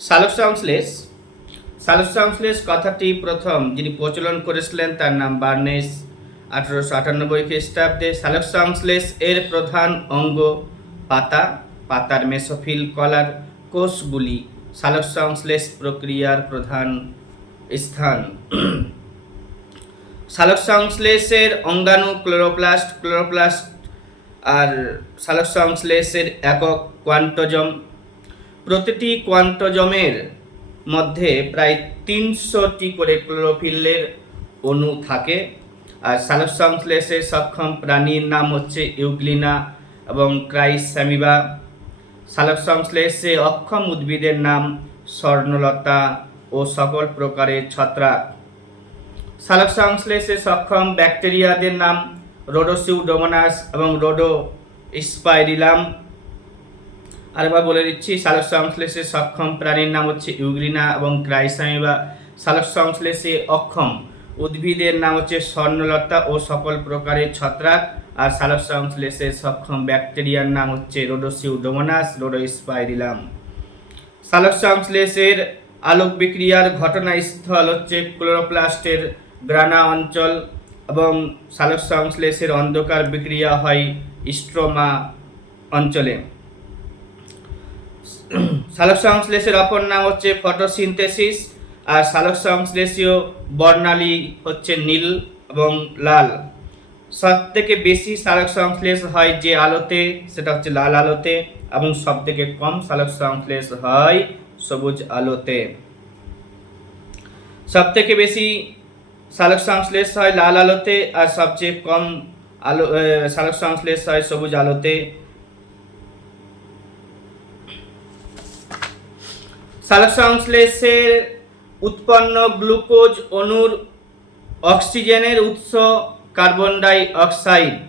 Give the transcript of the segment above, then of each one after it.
সালোকসংশ্লেষ সালোকসংশ্লেষ কথাটি প্রথম যিনি প্রচলন করেছিলেন তার নাম বার্নেস 1898 খ্রিস্টাব্দে। সালোকসংশ্লেষ এর প্রধান অঙ্গ পাতা, পাতার মেসোফিল কলার কোষগুলি সালোকসংশ্লেষ প্রক্রিয়ার প্রধান স্থান। সালোকসংশ্লেষের অঙ্গাণু ক্লোরোপ্লাস্ট আর সালোকসংশ্লেষের একক কোয়ান্টোজম। প্রতিটি কোয়ান্টোজমের মধ্যে প্রায় 300টি করে ক্লোরোফিলের অণু থাকে। আর সালোকসংশ্লেষে সক্ষম প্রাণীর নাম হচ্ছে ইউগ্লিনা এবং ক্রাইস্যামিবা। সালোকসংশ্লেষে অক্ষম উদ্ভিদের নাম স্বর্ণলতা ও সকল প্রকারের ছত্রাক। সালোকসংশ্লেষে সক্ষম ব্যাকটেরিয়াদের নাম রোডোসিউডোমোনাস এবং রোডোস্পাইরিলাম। আরেকবার বলে দিচ্ছি, সালোকসংশ্লেষে সক্ষম প্রাণীর নাম হচ্ছে ইউগ্লিনা এবং ক্রাইস্যামিবা। সালোকসংশ্লেষে অক্ষম উদ্ভিদের নাম হচ্ছে স্বর্ণলতা ও সকল প্রকারের ছত্রাক। আর সালোকসংশ্লেষে সক্ষম ব্যাকটেরিয়ার নাম হচ্ছে রোডোসিউডোমোনাস, রোডোস্পাইরিলাম। সালোকসংশ্লেষের আলোক বিক্রিয়ার ঘটনাস্থল হচ্ছে ক্লোরোপ্লাস্টের গ্রানা অঞ্চল এবং সালোকসংশ্লেষের অন্ধকার বিক্রিয়া হয় স্ট্রোমা অঞ্চলে। সালোকসংশ্লেষের অপর নাম হচ্ছে ফটোসিনথেসিস। আর সালোকসংশ্লেষীয় বর্ণালী হচ্ছে নীল এবং লাল। সব থেকে বেশি সালোকসংশ্লেষ হয় যে আলোতে, সেটা হচ্ছে লাল আলোতে, এবং সব থেকে কম সালোকসংশ্লেষ হয় সবুজ আলোতে। সব থেকে বেশি সালোকসংশ্লেষ হয় লাল আলোতে আর সবচেয়ে কম সালোকসংশ্লেষ হয় সবুজ আলোতে। সালোকসংশ্লেষের উৎপন্ন গ্লুকোজ অণুর অক্সিজেনের উৎস কার্বন ডাই অক্সাইড।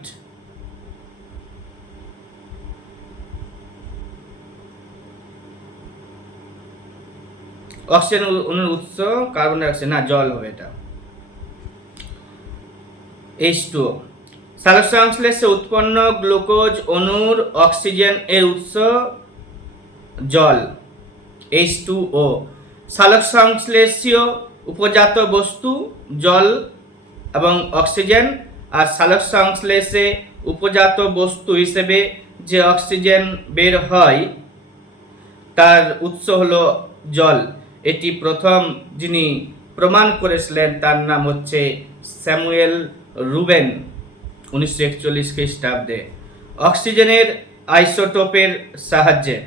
অক্সিজেন অণুর উৎস কার্বন ডাই অক্সাইড, না জল হবে এটা, H2O। সালোকসংশ্লেষে উৎপন্ন গ্লুকোজ অণুর অক্সিজেন এর উৎস জল, H2O। সালোকসংশ্লেষীয় উপজাত বস্তু জল এবং অক্সিজেন। আর সালোকসংশ্লেষে উপজাত বস্তু হিসেবে যে অক্সিজেন বের হয় তার উৎস হলো জল। এটি প্রথম যিনি প্রমাণ করেছিলেন তার নাম হচ্ছে স্যামুয়েল রুবেন 1941 খ্রিস্টাব্দে অক্সিজেনের আইসোটোপের সাহায্যে।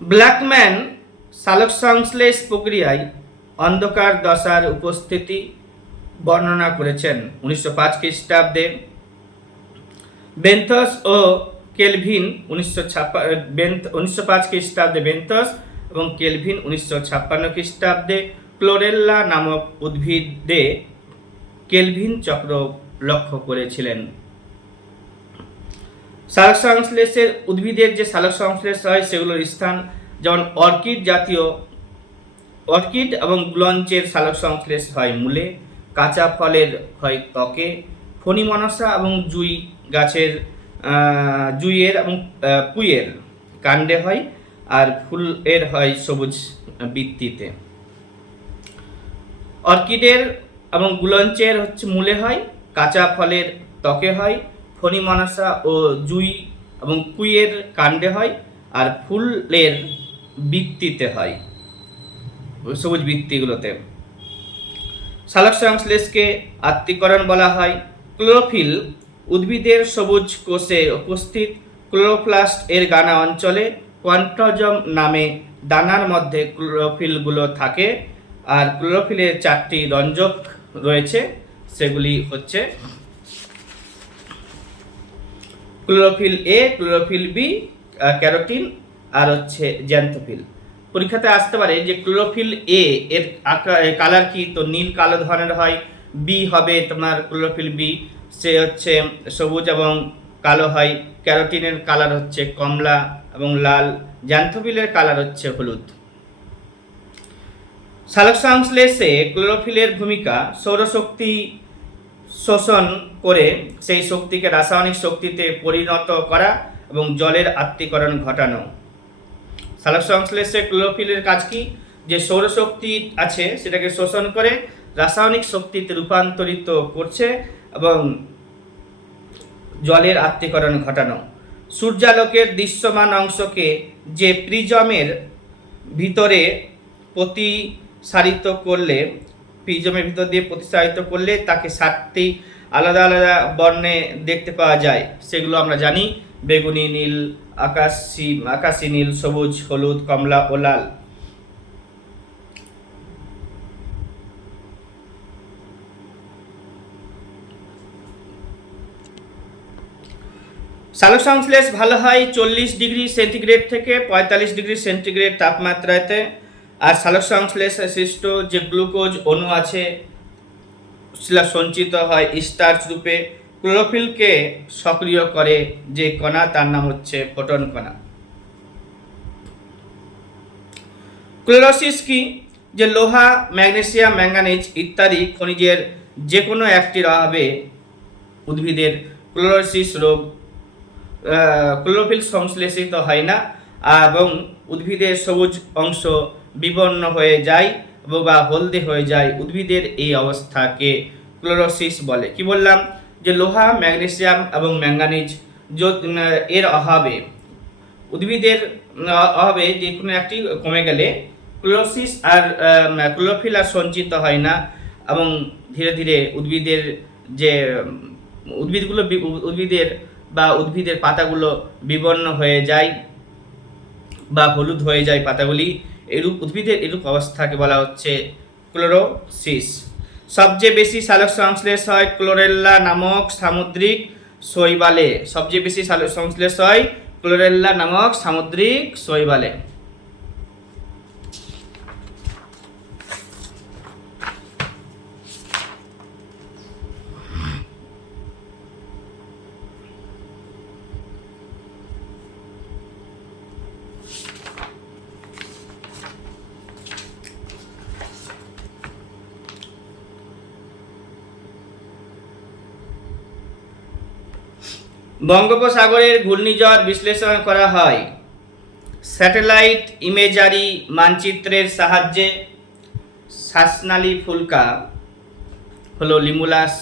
ব্ল্যাকম্যান সালোকসংশ্লেষ প্রক্রিয়ায় অন্ধকার দশার উপস্থিতি বর্ণনা করেছেন 1905 খ্রিস্টাব্দে। বেন্থস ও কেলভিন 1905 খ্রিস্টাব্দে বেন্থস এবং কেলভিন 1956 খ্রিস্টাব্দে ক্লোরেল্লা নামক উদ্ভিদে কেলভিন চক্র লক্ষ্য করেছিলেন। সালোকসংশ্লেষের উদ্ভিদের যে সালোকসংশ্লেষ হয় সেগুলোর স্থান যেমন অর্কিড এবং গুলঞ্চের সালোকসংশ্লেষ হয় মূলে, কাঁচা ফলের হয় ত্বকে, ফণিমনসা এবং জুঁইয়ের এবং পুঁইয়ের কাণ্ডে হয়, আর ফুলের হয় সবুজ বৃত্তিতে। অর্কিডের এবং গুলঞ্চের হচ্ছে মূলে হয়, কাঁচা ফলের ত্বকে হয়, ফণিমনসা ও জুঁই এবং পুঁইয়ের কাণ্ডে হয়, আর ফুলের বৃত্তিতে হয়, সবুজ বৃত্তিগুলোতে। সালোকসংশ্লেষকে আত্তীকরণ বলা হয়। ক্লোরোফিল উদ্ভিদের সবুজ কোষে উপস্থিত ক্লোরোপ্লাস্ট এর গানা অঞ্চলে কোয়ান্টোজম নামে দানার মধ্যে ক্লোরোফিলগুলো থাকে। আর ক্লোরোফিলের 4টি রঞ্জক রয়েছে, সেগুলি হচ্ছে chlorophyll A, chlorophyll B, carotene আর হচ্ছে জ্যান্থোফিল। পরীক্ষাতে আসতে পারে যে ক্লোরোফিল এ এর কালার কি, তো নীল কালো ধরনের হয়। বি হবে তোমার ক্লোরোফিল বি, সে হচ্ছে সবুজ এবং কালো হয়। ক্যারোটিনের কালার হচ্ছে কমলা এবং লাল। জ্যান্থোফিলের কালার হচ্ছে হলুদ। সালোকসংশ্লেষে ক্লোরোফিলের ভূমিকা সৌরশক্তি শোষণ করে সেই শক্তিকে রাসায়নিক শক্তিতে পরিণত করা এবং জলের আত্তীকরণ ঘটানো। সালোক সংশ্লেষে ক্লোরোফিলের কাজ কি? যে সৌরশক্তি আছে সেটাকে শোষণ করে রাসায়নিক শক্তিতে রূপান্তরিত করছে এবং জলের আত্তীকরণ ঘটানো। সূর্যালোকের দৃশ্যমান অংশকে যে প্রিজমের ভিতরে প্রতিসারিত করলে, প্রিজমের ভিতর দিয়ে প্রতিসারিত করলে তাকে 7টি আলাদা আলাদা বর্ণে দেখতে পাওয়া যায়। সেগুলো আমরা জানি: বেগুনি, নীল, আকাশী নীল, সবুজ, হলুদ, কমলা ও লাল। সালোক সংশ্লেষ ভালো হয় 40 ডিগ্রি সেন্টিগ্রেড থেকে 45 ডিগ্রি সেন্টিগ্রেড তাপমাত্রাতে। আর সালোক সংশ্লেষ সৃষ্ট যে গ্লুকোজ অণু আছে সেটা সঞ্চিত হয় স্টার্চ রূপে। ক্লোরোফিলকে সক্রিয় করে যে কণা তার নাম হচ্ছে ফোটন কণা। ক্লোরোসিস কি? যে লোহা, ম্যাগনেসিয়াম, ম্যাঙ্গানিজ ইত্যাদি খনিজের যে কোনো একটির অভাবে উদ্ভিদের ক্লোরোসিস রোগ, ক্লোরোফিল সংশ্লেষিত হয় না এবং উদ্ভিদের সবুজ অংশ বিবর্ণ হয়ে যায় বা হলদে হয়ে যায়। উদ্ভিদের এই অবস্থাকে ক্লোরোসিস বলে। কি বললাম? যে লোহা, ম্যাগনেসিয়াম এবং ম্যাঙ্গানিজ এর অভাবে, উদ্ভিদের অভাবে যে কোনো একটি কমে গেলে ক্লোরোসিস আর ক্লোরোফিল আর সঞ্চিত হয় না এবং ধীরে ধীরে উদ্ভিদের যে উদ্ভিদের পাতাগুলো বিবর্ণ হয়ে যায় বা হলুদ হয়ে যায় পাতাগুলি। উদ্ভিদের এরূপ অবস্থাকে বলা হচ্ছে ক্লোরোসিস। সবচেয়ে বেশি সালোক সংশ্লেষ হয় ক্লোরেল্লা নামক সামুদ্রিক শৈবালে। সবচেয়ে বেশি সালোক সংশ্লেষ হয় ক্লোরেল্লা নামক সামুদ্রিক শৈবালে। বঙ্গোপসাগরের ঘূর্ণিঝড় বিশ্লেষণ করা হয় স্যাটেলাইট ইমেজারি মানচিত্রের সাহায্যে। শ্বাসনালী ফুলকা হলো লিমুলাস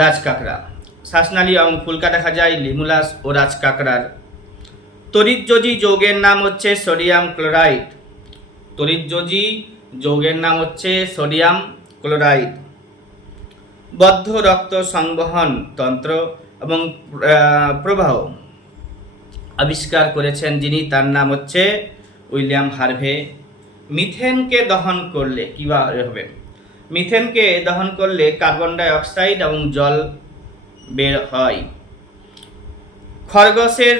রাজকাঁকড়া। শ্বাসনালী এবং ফুলকা দেখা যায় লিমুলাস ও রাজকাঁকড়ার। তড়িৎযোজী যৌগের নাম হচ্ছে সোডিয়াম ক্লোরাইড। তড়িৎযোজী যৌগের নাম হচ্ছে সোডিয়াম ক্লোরাইড। বদ্ধ রক্ত সংবহন তন্ত্র এবং প্রবাহ আবিষ্কার করেছেন যিনি, তার নাম হচ্ছে উইলিয়াম হার্ভে। মিথেনকে দহন করলে কীভাবে হবে? মিথেনকে দহন করলে কার্বন ডাই অক্সাইড এবং জল বের হয়। খরগোশের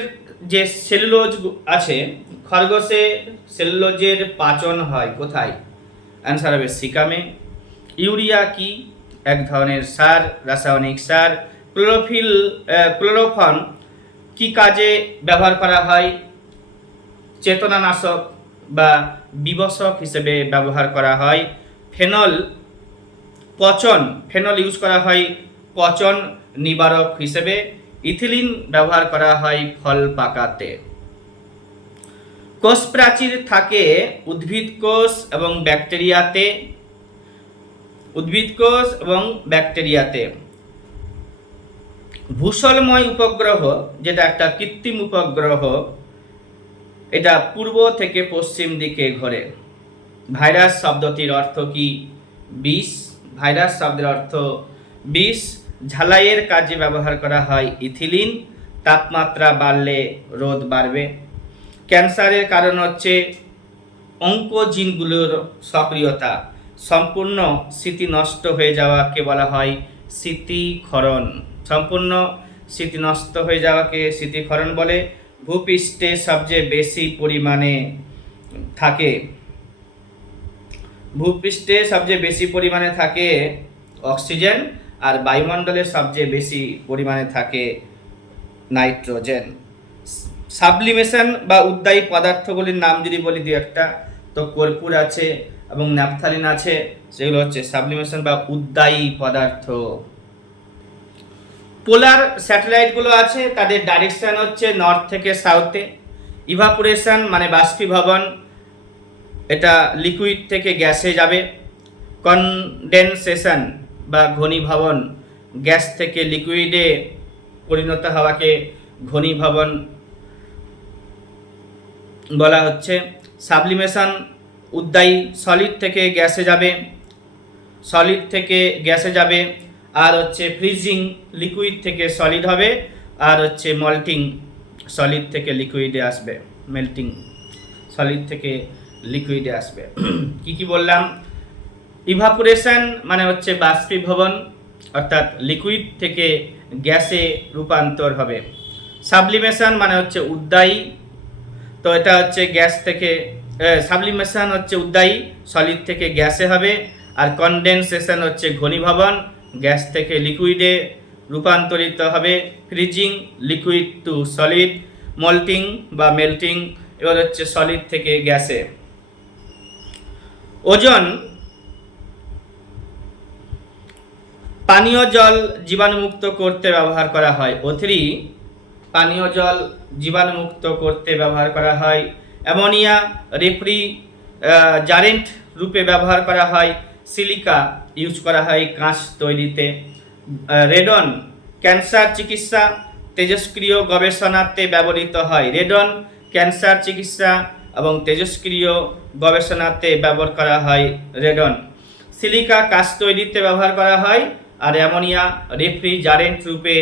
যে সেলুলোজ আছে, খরগোশে সেলুলোজের পাচন হয় কোথায়? অ্যান্সার হবে সিকামে। ইউরিয়া কি? এক ধরনের সার, রাসায়নিক সার। ক্লোরোফর্ম কি কাজে ব্যবহার করা হয়? চেতনানাশক বা বিবশক হিসেবে ব্যবহার করা হয়। ফেনল ইউজ করা হয় পচন নিবারক হিসেবে। ইথিলিন ব্যবহার করা হয় ফল পাকাতে। কোষ প্রাচীর থাকে উদ্ভিদ কোষ এবং ব্যাকটেরিয়াতে। ভূসলময় উপগ্রহ, যেটা একটা কৃত্রিম উপগ্রহ, এটা পূর্ব থেকে পশ্চিম দিকে ঘোরে। ভাইরাস শব্দটির অর্থ কি? বিষ। ভাইরাস শব্দের অর্থ বিষ। ঝালাইয়ের কাজে ব্যবহার করা হয় ইথিলিন। তাপমাত্রা বাড়লে রোদ বাড়বে। ক্যান্সারের কারণ হচ্ছে অঙ্কোজিনগুলোর সক্রিয়তা। সম্পূর্ণ স্মৃতি নষ্ট হয়ে যাওয়াকে বলা হয় স্মৃতিক্ষরণ। সম্পূর্ণ স্মৃতি নষ্ট হয়ে যাওয়াকে স্মৃতিক্ষরণ বলে। ভূপৃষ্ঠে সবচেয়ে বেশি পরিমাণে থাকে অক্সিজেন, আর বায়ুমণ্ডলে সবচেয়ে বেশি পরিমাণে থাকে নাইট্রোজেন। সাবলিমেশন বা উদ্দায়ী পদার্থগুলির নাম যদি বলি দু একটা, তো কর্পূর আছে এবং ন্যাপথালিন আছে। সেগুলো হচ্ছে সাবলিমেশন বা উদ্দায়ী পদার্থ। পোলার স্যাটেলাইটগুলো আছে, তাদের ডাইরেকশন হচ্ছে নর্থ থেকে সাউথে। ইভাপোরেশন মানে বাষ্পীভবন, এটা লিকুইড থেকে গ্যাসে যাবে। কনডেনসেশন বা ঘনীভবন, গ্যাস থেকে লিকুইডে পরিণত হওয়াকে ঘনীভবন বলা হচ্ছে। সাবলিমেশন উদ্বায়ী, সলিড থেকে গ্যাসে যাবে, সলিড থেকে গ্যাসে যাবে। আর হচ্ছে ফ্রিজিং, লিকুইড থেকে সলিড হবে। আর হচ্ছে মল্টিং, সলিড থেকে লিকুইডে আসবে। মেল্টিং, সলিড থেকে লিকুইডে আসবে। কি বললাম? ইভাপোরেশন মানে হচ্ছে বাষ্পীভবন, অর্থাৎ লিকুইড থেকে গ্যাসে রূপান্তর হবে। সাবলিমেশন মানে হচ্ছে উদ্বায়ী, তো এটা হচ্ছে গ্যাস থেকে, সাবলিমেশন হচ্ছে উদ্বায়ী, সলিড থেকে গ্যাসে হবে। আর কনডেনসেশন হচ্ছে ঘনীভবন, গ্যাস থেকে লিকুইডে রূপান্তরিত হবে। Freezing, liquid to solid. Moulting বা মেল্টিং, এবার হচ্ছে সলিড থেকে গ্যাসে। ওজন, পানীয় জল জীবাণুমুক্ত করতে ব্যবহার করা হয়। O3 পানীয় জল জীবাণুমুক্ত করতে ব্যবহার করা হয়। অ্যামোনিয়া রেফ্রিজারেন্ট রূপে ব্যবহার করা হয়। সিলিকা ইউজ করা হয় কাঁচ তৈরিতে। রেডন ক্যান্সার চিকিৎসা, তেজস্ক্রিয় গবেষণাতে ব্যবহৃত হয়। রেডন ক্যান্সার চিকিৎসা এবং তেজস্ক্রিয় গবেষণাতে ব্যবহার করা হয় রেডন। সিলিকা কাঁচ তৈরিতে ব্যবহার করা হয়। আর অ্যামোনিয়া রেফ্রিজারেন্ট রূপে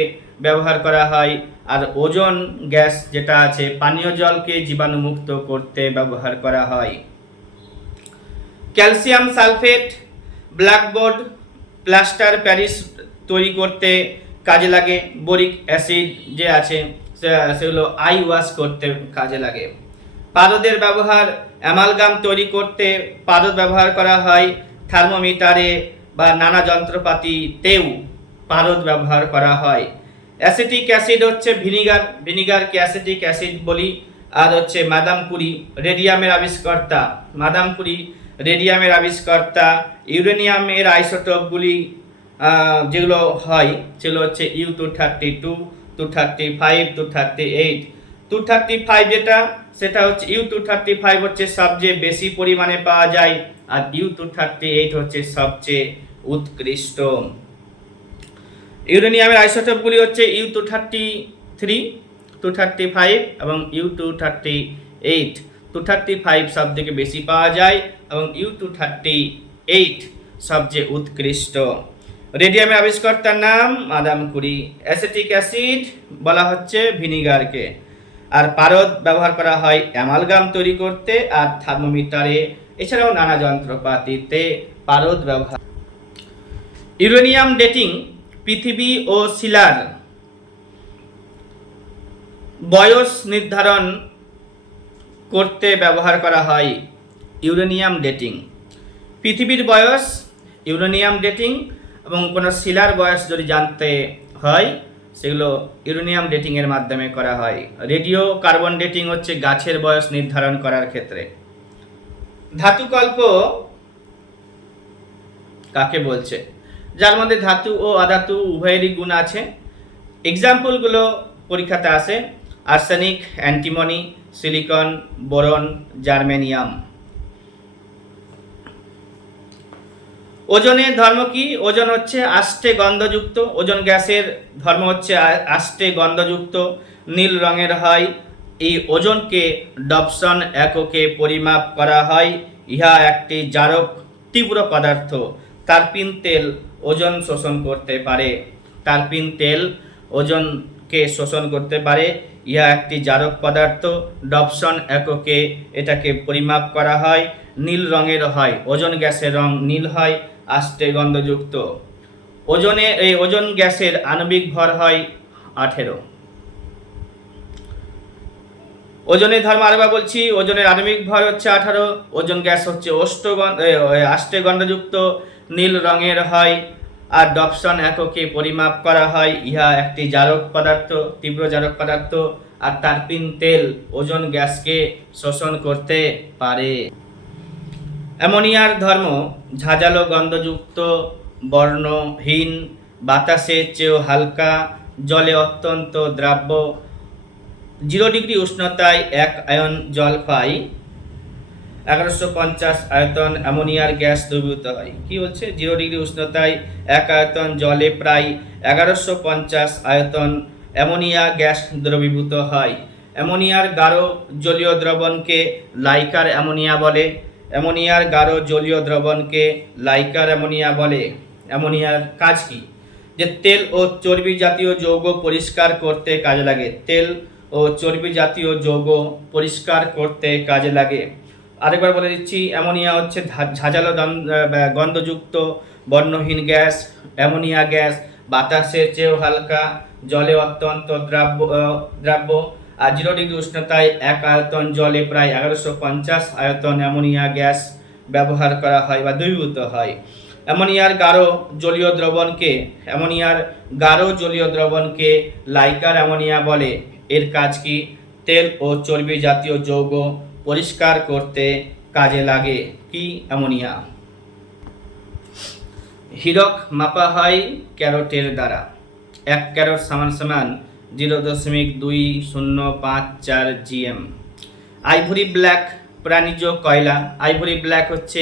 ব্যবহার করা হয়। আর ওজোন গ্যাস যেটা আছে, পানীয় জলকে জীবাণুমুক্ত করতে ব্যবহার করা হয়। Calcium sulphate blackboard, plaster Paris তৈরি করতে কাজে লাগে। বোরিক অ্যাসিড যে আছে সেগুলো আই ওয়াশ করতে কাজে লাগে। পারদের ব্যবহার, অ্যামালগাম তৈরি করতে পারদ ব্যবহার করা হয়। থার্মোমিটারে বা নানা যন্ত্রপাতিতেও পারদ ব্যবহার করা হয়। অ্যাসিটিক অ্যাসিড হচ্ছে ভিনিগার, ভিনিগারকে অ্যাসিটিক অ্যাসিড বলি। আর হচ্ছে মাদাম কুরি রেডিয়ামের আবিষ্কর্তা, মাদাম কুরি রেডিয়ামের আবিষ্কর্তা। ইউরেনিয়ামের আইসোটোপগুলি যেগুলো হয় সেগুলো হচ্ছে U-232, 235, 238। 235 যেটা, সেটা হচ্ছে U-235 হচ্ছে সবচেয়ে বেশি পরিমাণে পাওয়া যায়। আর U-238 হচ্ছে সবচেয়ে উৎকৃষ্ট। ইউরেনিয়ামের আইসোটোপগুলি হচ্ছে U-233, 235 এবং U-238। 235 সব থেকে বেশি পাওয়া যায় এবং U-238 সবচেয়ে উৎকৃষ্ট। রেডিয়ামের আবিষ্কর্তার নাম মাদাম কুরি। অ্যাসিটিক অ্যাসিড বলা হচ্ছে ভিনিগারকে। আর পারদ ব্যবহার করা হয় অ্যামালগাম তৈরি করতে আর থার্মোমিটারে, এছাড়াও নানা যন্ত্রপাতিতে পারদ ব্যবহার। ইউরেনিয়াম ডেটিং, পৃথিবী ও শিলার বয়স নির্ধারণ করতে ব্যবহার করা হয়। ইউরেনিয়াম ডেটিং, পৃথিবীর বয়স ইউরেনিয়াম ডেটিং, এবং কোনো শিলার বয়স যদি জানতে হয় সেগুলো ইউরেনিয়াম ডেটিংয়ের মাধ্যমে করা হয়। রেডিও কার্বন ডেটিং হচ্ছে গাছের বয়স নির্ধারণ করার ক্ষেত্রে। ধাতুকল্প কাকে বলছে? যার মধ্যে ধাতু ও অধাতু উভয়েরই গুণ আছে। এক্সাম্পলগুলো পরীক্ষাতে আসে: arsenic, antimony, silicon, boron, germanium. ওজনের ধর্ম কি? ওজন হচ্ছে আষ্টে গন্ধযুক্ত। ওজন গ্যাসের ধর্ম হচ্ছে আষ্টে গন্ধযুক্ত, নীল রঙের হয়। এই ওজনকে ডবসন এককে পরিমাপ করা হয়। ইহা একটি জারক তীব্র পদার্থ। তারপিন তেল ওজন শোষণ করতে পারে। তারপিন তেল ওজনকে শোষণ করতে পারে। ইহা একটি জারক পদার্থ। ডবসন এককে এটাকে পরিমাপ করা হয়। নীল রঙের হয়, ওজন গ্যাসের রং নীল হয়, আষ্টে গন্ধযুক্ত। ওজন গ্যাসের আণবিক ভর হয় 18। ওজনের ধর্ম আরেকবার বলছি, ওজনের আণবিক ভর হচ্ছে 18। ওজন গ্যাস হচ্ছে আষ্টে গন্ধযুক্ত, নীল রঙের হয়, আর ডবসন এককে পরিমাপ করা হয়। ইহা একটি জারক পদার্থ, তীব্র জারক পদার্থ। আর তারপিন তেল ওজন গ্যাসকে শোষণ করতে পারে। অ্যামোনিয়ার ধর্ম ঝাঁঝালো গন্ধযুক্ত, বর্ণহীন, বাতাসের চেয়েও হালকা, জলে অত্যন্ত দ্রাব্য, 0 ডিগ্রি উষ্ণতায় 1 আয়ন জল পাই, 1150 আয়তন অ্যামোনিয়ার গ্যাস দ্রবীভূত হয়। কি বলছে? 0 ডিগ্রি উষ্ণতায় 1 আয়তন জলে প্রায় 1150 আয়তন অ্যামোনিয়া গ্যাস দ্রবীভূত হয়। অ্যামোনিয়ার গাঢ় জলীয় দ্রবণকে লাইকার অ্যামোনিয়া বলে। অ্যামোনিয়ার গাঢ় জলীয় দ্রবণকে লাইকার অ্যামোনিয়া বলে। অ্যামোনিয়ার কাজ কি? যে তেল ও চর্বি জাতীয় যৌগ পরিষ্কার করতে কাজে লাগে। তেল ও চর্বি জাতীয় যৌগ পরিষ্কার করতে কাজে লাগে। আরেকবার বলে দিচ্ছি, অ্যামোনিয়া হচ্ছে ঝাঁঝালো গন্ধযুক্ত বর্ণহীন গ্যাস। অ্যামোনিয়া গ্যাস বাতাসের চেয়েও হালকা, জলে অত্যন্ত দ্রাব্য। আর 0 ডিগ্রি উষ্ণতায় 1 আয়তন জলে প্রায় 1150 আয়তন অ্যামোনিয়া গ্যাস ব্যবহার করা হয় বা দ্রবীভূত হয়। অ্যামোনিয়ার গাঢ় জলীয় দ্রবণকে লাইকার অ্যামোনিয়া বলে। এর কাজ কি? তেল ও চর্বি জাতীয় যৌগ পরিষ্কার করতে কাজে লাগে। কি? অ্যামোনিয়া। হীরক মাপা হয় ক্যারোটের দ্বারা। 1 ক্যারোট সমান 0.2054 GM। আইভরি ব্ল্যাক প্রাণীজ কয়লা। আইভরি ব্ল্যাক হচ্ছে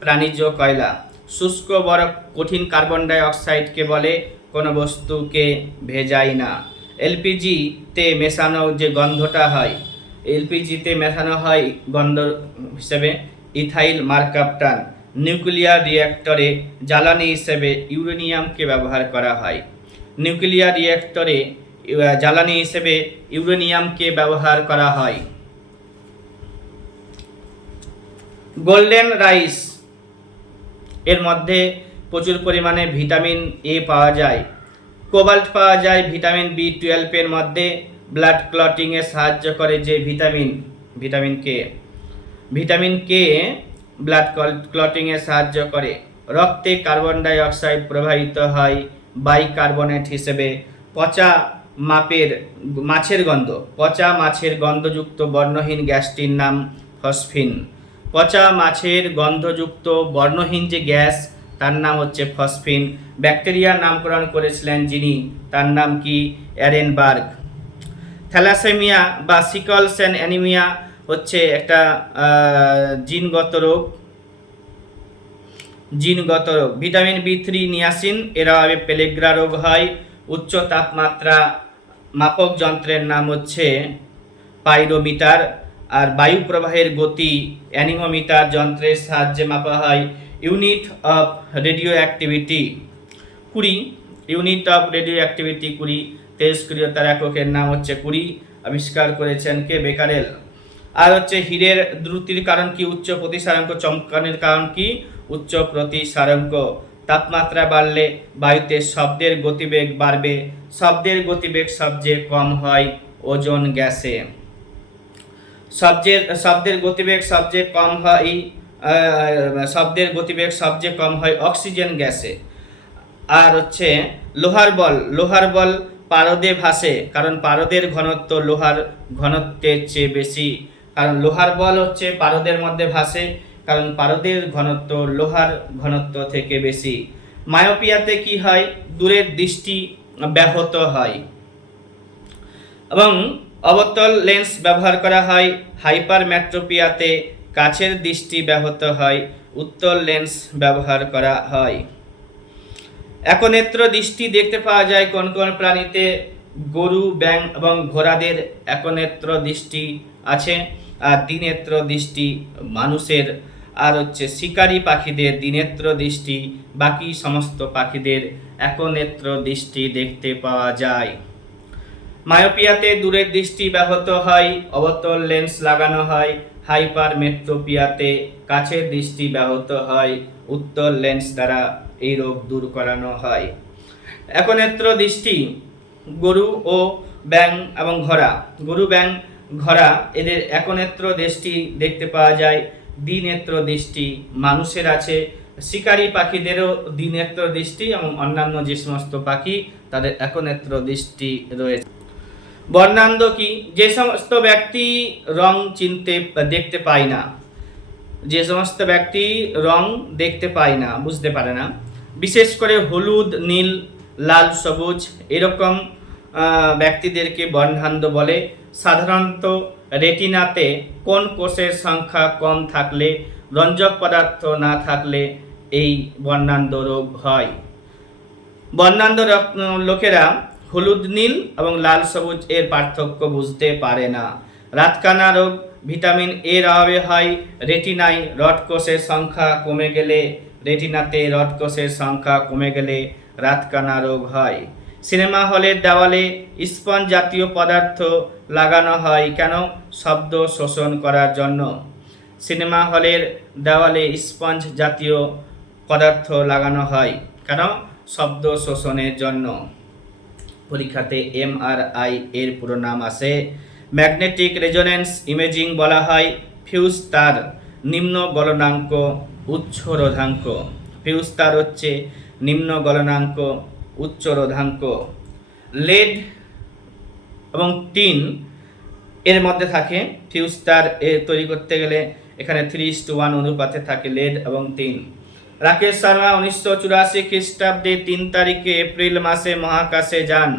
প্রাণীজ কয়লা। শুষ্ক বরফ কঠিন কার্বন ডাই অক্সাইডকে বলে, কোনো বস্তুকে ভেজায় না। এলপিজিতে মেশানো যে গন্ধটা হয়, এলপিজিতে মেশানো হয় গন্ধ হিসেবে ইথাইল মার্কাপটান। নিউক্লিয়ার রিঅ্যাক্টরে জ্বালানি হিসেবে ইউরেনিয়ামকে ব্যবহার করা হয়। নিউক্লিয়ার রিঅ্যাক্টরে জ্বালানি হিসেবে ইউরেনিয়ামকে ব্যবহার করা হয়। গোল্ডেন রাইস এর মধ্যে প্রচুর পরিমাণে ভিটামিন এ পাওয়া যায়। কোবাল্ট পাওয়া যায় ভিটামিন B12 এর মধ্যে। ব্লাড ক্লটিংয়ে সাহায্য করে যে vitamin K. Vitamin K blood ক্লটিংয়ে সাহায্য করে। রক্তে কার্বন ডাই অক্সাইড প্রবাহিত হয় বাইকার্বনেট হিসেবে। পচা মাছের গন্ধযুক্ত বর্ণহীন গ্যাসটির নাম ফসফিন। পচা মাছের গন্ধযুক্ত বর্ণহীন যে গ্যাস, তার নাম হচ্ছে ফসফিন। ব্যাকটেরিয়ার নামকরণ করেছিলেন যিনি, তার নাম কি? অ্যারেনবার্গ। থ্যালাসেমিয়া বা সিকল সেল অ্যানিমিয়া হচ্ছে একটা জিনগত রোগ। ভিটামিন B3 নিয়াসিন এর অভাবে পেলেগ্রা রোগ হয়। উচ্চ তাপমাত্রা মাপক যন্ত্রের নাম হচ্ছে পাইরোমিটার। আর বায়ু প্রবাহের গতি অ্যানিমোমিটার যন্ত্রের সাহায্যে মাপা হয়। Unit of radio activity 20। Unit of radio activity 20। তেজস্ক্রিয়তার এককের নাম হচ্ছে 20। আবিষ্কার করেছেন কে? বেকারেল। আর হচ্ছে হীরের দ্রুতির কারণ কি? উচ্চ প্রতিসারাঙ্ক। চমকানোর কারণ কি? উচ্চ প্রতিসারাঙ্ক। তাপমাত্রা বাড়লে বায়ুতে শব্দের গতিবেগ বাড়বে। শব্দের গতিবেগ সবচেয়ে কম হয় ওজোন গ্যাসে। শব্দের গতিবেগ সবচেয়ে কম হয় অক্সিজেন গ্যাসে। আর হচ্ছে লোহার বল পারদে ভাসে, কারণ পারদের ঘনত্ব লোহার ঘনত্বের চেয়ে বেশি। কারণ লোহার বল হচ্ছে পারদের মধ্যে ভাসে, কারণ পারদের ঘনত্ব লোহার ঘনত্ব থেকে বেশি। মায়োপিয়াতে কি হয়? দূরের দৃষ্টি ব্যাহত হয়। এবং অবতল লেন্স ব্যবহার করা হয়। হাইপারমেট্রোপিয়াতে কাছের দৃষ্টি ব্যাহত হয়। উত্তল লেন্স ব্যবহার করা হয়। একনেত্র দৃষ্টি দেখতে পাওয়া যায় কোন কোন প্রাণীতে? গরু, ব্যাঙ এবং ঘোড়াদের একনেত্র দৃষ্টি আছে। আর দ্বিনেত্র দৃষ্টি মানুষের। আর হচ্ছে শিকারী পাখিদের দ্বিনেত্র দৃষ্টি। বাকি সমস্ত পাখিদের একনেত্র দৃষ্টি দেখতে পাওয়া যায়। মায়োপিয়াতে দূরের দৃষ্টি ব্যাহত হয়, অবতল লেন্স লাগানো হয়। হাইপারমেট্রোপিয়াতে কাছের দৃষ্টি ব্যাহত হয়, উত্তল লেন্স দ্বারা এই রোগ দূর করানো হয়। একনেত্র দৃষ্টি গরু ও ব্যাঙ এবং ঘোড়া। গরু, ব্যাঙ, ঘোড়া এদের একনেত্র দৃষ্টি দেখতে পাওয়া যায়। দ্বিনেত্র দৃষ্টি মানুষের আছে। শিকারী পাখিদেরও দ্বিনেত্র দৃষ্টি এবং অন্যান্য যে সমস্ত পাখি তাদের একনেত্র দৃষ্টি রয়েছে। বর্ণান্ধ কি? যে সমস্ত ব্যক্তি রং দেখতে পায় না, যে সমস্ত ব্যক্তি রং দেখতে পায় না, বুঝতে পারে না, বিশেষ করে হলুদ, নীল, লাল, সবুজ এরকম ব্যক্তিদেরকে বর্ণান্ধ বলে। সাধারণত রেটিনাতে কোন কোষের সংখ্যা কম থাকলে, রঞ্জক পদার্থ না থাকলে এই বর্ণান্ধ রোগ হয়। বর্ণান্ধ লোকেরা হলুদ নীল এবং লাল সবুজ এর পার্থক্য বুঝতে পারে না। রাতকানা রোগ ভিটামিন এর অভাবে হয়। রেটিনায় রড কোষের সংখ্যা কমে গেলে, রেটিনাতে রড কোষের সংখ্যা কমে গেলে রাতকানা রোগ হয়। সিনেমা হলের দেওয়ালে স্পঞ্জ জাতীয় পদার্থ লাগানো হয় কেন? শব্দ শোষণ করার জন্য। সিনেমা হলের দেওয়ালে স্পঞ্জ জাতীয় পদার্থ লাগানো হয় কেন? শব্দ শোষণের জন্য। পরীক্ষাতে এমআরআই এর পুরো নাম আসে। ম্যাগনেটিক রেজোনেন্স ইমেজিং বলা হয় ফিউজ তার নিম্ন গলনাঙ্ক উচ্চ রোধাঙ্ক। ফিউজ তার হচ্ছে নিম্ন গলনাঙ্ক উচ্চ রোধাঙ্ক। লেড এবং টিন এর মধ্যে থাকে। ফিউজ তার তৈরি করতে গেলে এখানে 3:1 অনুপাতে থাকে লেড এবং টিন। রাকেশ শর্মা 1984 খ্রিস্টাব্দে 3 তারিখে এপ্রিল মাসে মহাকাশে যান।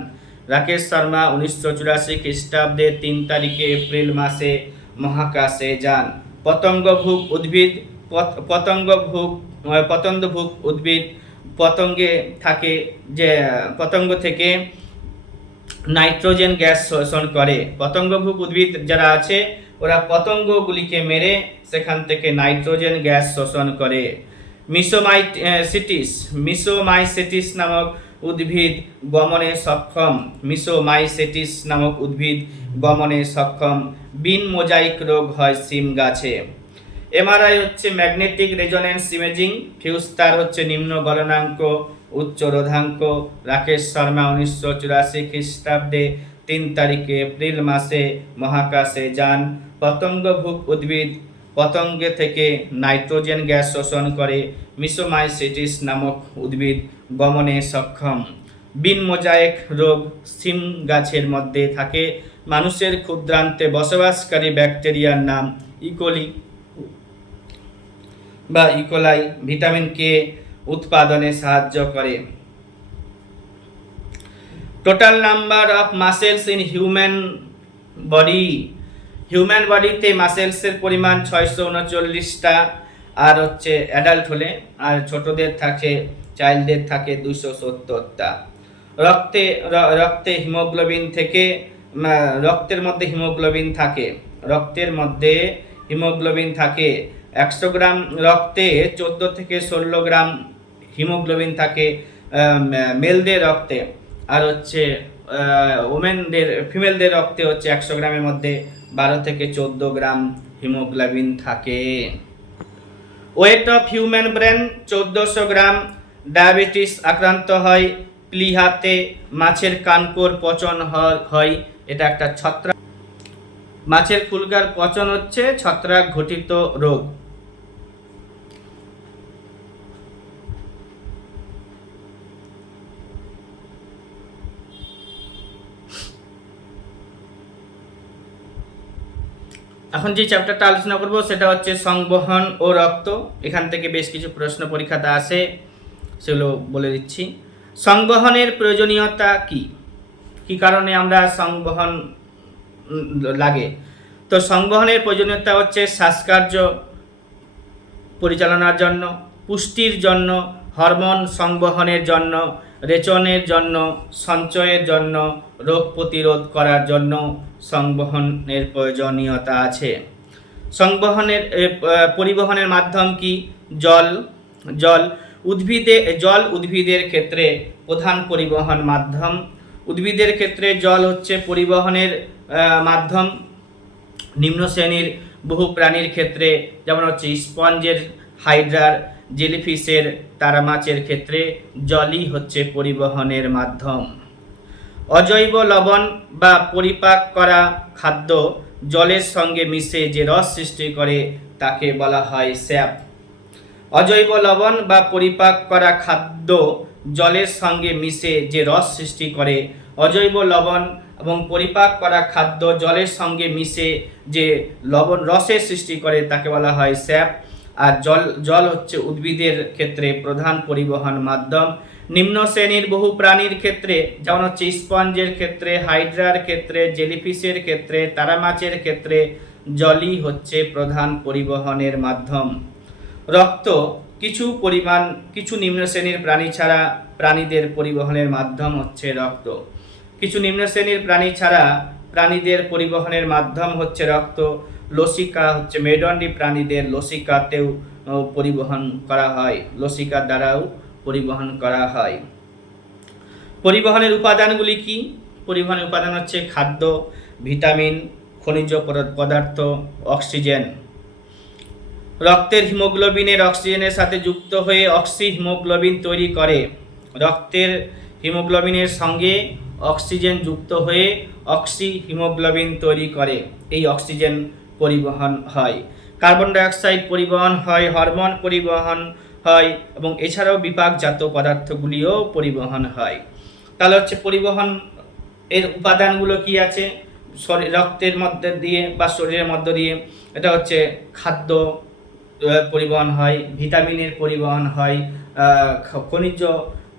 রাকেশ শর্মা 1984 খ্রিস্টাব্দে 3 তারিখে এপ্রিল মাসে মহাকাশে যান। পতঙ্গভুক উদ্ভিদ, পতঙ্গভুক উদ্ভিদ পতঙ্গে থাকে, যে পতঙ্গ থেকে নাইট্রোজেন গ্যাস শোষণ করে। পতঙ্গভুক উদ্ভিদ যারা আছে ওরা পতঙ্গগুলিকে মেরে সেখান থেকে নাইট্রোজেন গ্যাস শোষণ করে। মিসোমাইসেটিস নামক উদ্ভিদ গমনে সক্ষম। মিসোমাইসেটিস নামক উদ্ভিদ গমনে সক্ষম। বিন মোজাইক রোগ হয় সিম গাছে। এমআরআই হচ্ছে ম্যাগনেটিক রেজোনেন্স ইমেজিং। ফিউজ তার হচ্ছে নিম্ন গলনাঙ্ক উচ্চ রোধাঙ্ক। রাকেশ শর্মা 1984 খ্রিস্টাব্দে 3 তারিখে এপ্রিল মাসে মহাকাশে যান। পতঙ্গভুক উদ্ভিদ পতঙ্গে থেকে নাইট্রোজেন গ্যাস শোষণ করে। মিসোমাইসেটিস নামক উদ্ভিদ গমনে সক্ষম। বিন মোজাইক রোগ সিম গাছের মধ্যে থাকে। মানুষের ক্ষুদ্রান্তে বসবাসকারী ব্যাকটেরিয়ার নাম ইকোলি বা ইকোলাই। ভিটামিন কে উৎপাদনে সাহায্য করে। Total number of muscles in human body. Human বডিতে মাসেলসের পরিমাণ 639টা, আর হচ্ছে অ্যাডাল্ট হলে, আর ছোটদের থাকে, চাইল্ডদের থাকে 270টা। রক্তে হিমোগ্লোবিন থেকে, রক্তের মধ্যে হিমোগ্লোবিন থাকে। রক্তের মধ্যে হিমোগ্লোবিন থাকে। 100 গ্রাম রক্তে 14 থেকে 16 গ্রাম হিমোগ্লোবিন থাকে মেলদের রক্তে, আর হচ্ছে ফিমেলদের রক্তে হচ্ছে 100 গ্রামের মধ্যে 12 থেকে 14 গ্রাম হিমোগ্লোবিন থাকে। Weight of human brain 1400 gram. Diabetes আক্রান্ত হয় প্লীহাতে। মাছের কানকোর পচন হয়, এটা একটা ছত্রাক। মাছের ফুলকার পচন হচ্ছে ছত্রাক ঘটিত রোগ। এখন যে চ্যাপ্টারটা আলোচনা করব সেটা হচ্ছে সংবহন ও রক্ত। এখান থেকে বেশ কিছু প্রশ্ন পরীক্ষাতে আসে, সেগুলো বলে দিচ্ছি। সংবহনের প্রয়োজনীয়তা কি? কি কারণে আমরা সংবহন লাগে? তো সংবহনের প্রয়োজনীয়তা হচ্ছে শ্বাসকার্য পরিচালনার জন্য, পুষ্টির জন্য, হরমোন সংবহনের জন্য, রেচনের জন্য, সঞ্চয়ের জন্য, রোগ প্রতিরোধ করার জন্য সংবহনের প্রয়োজনীয়তা আছে। সংবহনের পরিবহনের মাধ্যম কি? জল উদ্ভিদের ক্ষেত্রে প্রধান পরিবহন মাধ্যম। উদ্ভিদের ক্ষেত্রে জল হচ্ছে পরিবহনের মাধ্যম। নিম্ন শ্রেণীর বহু প্রাণীর ক্ষেত্রে, যেমন হচ্ছে স্পঞ্জের, হাইড্রার, জেলিফিশের, তারা মাছের ক্ষেত্রে জলই হচ্ছে পরিবহনের মাধ্যম। অজৈব লবণ বা পরিপাক করা খাদ্য জলের সঙ্গে মিশে যে রস সৃষ্টি করে তাকে বলা হয় স্যাপ। অজৈব লবণ বা পরিপাক করা খাদ্য জলের সঙ্গে মিশে যে রস সৃষ্টি করে, অজৈব লবণ এবং পরিপাক করা খাদ্য জলের সঙ্গে মিশে যে রসের সৃষ্টি করে তাকে বলা হয় স্যাপ। আর জল হচ্ছে উদ্ভিদের ক্ষেত্রে প্রধান পরিবহন মাধ্যম। নিম্ন শ্রেণীর বহু প্রাণীর ক্ষেত্রে, যেমন হচ্ছে স্পঞ্জের ক্ষেত্রে, হাইড্রার ক্ষেত্রে, জেলিফিশের ক্ষেত্রে, তারা মাছের ক্ষেত্রে জলই হচ্ছে প্রধান পরিবহনের মাধ্যম। রক্ত কিছু নিম্ন শ্রেণীর প্রাণী ছাড়া প্রাণীদের পরিবহনের মাধ্যম হচ্ছে রক্ত। কিছু নিম্ন শ্রেণীর প্রাণী ছাড়া প্রাণীদের পরিবহনের মাধ্যম হচ্ছে রক্ত। লসিকা হচ্ছে মেরুদণ্ডী প্রাণীদের লসিকাতেও পরিবহন করা হয়, লসিকার দ্বারাও পরিবহন করা হয়। পরিবহনের উপাদানগুলি কি? পরিবহনের উপাদান হচ্ছে খাদ্য, ভিটামিন, খনিজ পদার্থ, অক্সিজেন। রক্তের হিমোগ্লোবিনের অক্সিজেনের সাথে যুক্ত হয়ে অক্সিহিমোগ্লোবিন তৈরি করে। রক্তের হিমোগ্লোবিনের সঙ্গে অক্সিজেন যুক্ত হয়ে অক্সিহিমোগ্লোবিন তৈরি করে। এই অক্সিজেন পরিবহন হয়। কার্বন ডাইঅক্সাইড পরিবহন হয়, হরমোন পরিবহন হয় এবং এছাড়াও বিপাকজাত পদার্থগুলিও পরিবহন হয়। তাহলে হচ্ছে পরিবহন এর উপাদানগুলো কি আছে রক্তের মধ্যে দিয়ে বা শরীরের মধ্য দিয়ে? এটা হচ্ছে খাদ্য পরিবহন হয়, ভিটামিনের পরিবহন হয়, খনিজ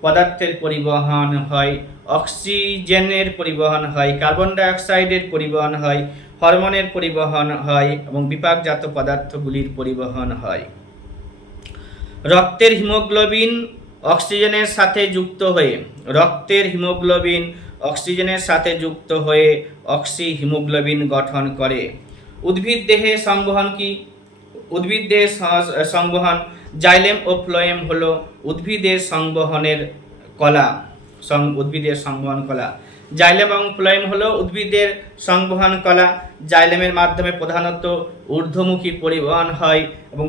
পদার্থের পরিবহন হয়, অক্সিজেনের পরিবহন হয়, কার্বন ডাইঅক্সাইডের পরিবহন হয়, হরমোনের পরিবহন হয় এবং বিপাকজাত পদার্থগুলির পরিবহন হয়। রক্তের হিমোগ্লোবিন অক্সিজেনের সাথে যুক্ত হয়ে অক্সিহিমোগ্লোবিন গঠন করে। উদ্ভিদ দেহে সংবহন কি? উদ্ভিদ দেহে সংবহন জাইলেম ও ফ্লোয়েম হলো উদ্ভিদের সংবহনের কলা। জাইলেম এবং ফ্লোয়েম হলো উদ্ভিদের সংবহন কলা। জাইলেমের মাধ্যমে প্রধানত ঊর্ধ্বমুখী পরিবহন হয় এবং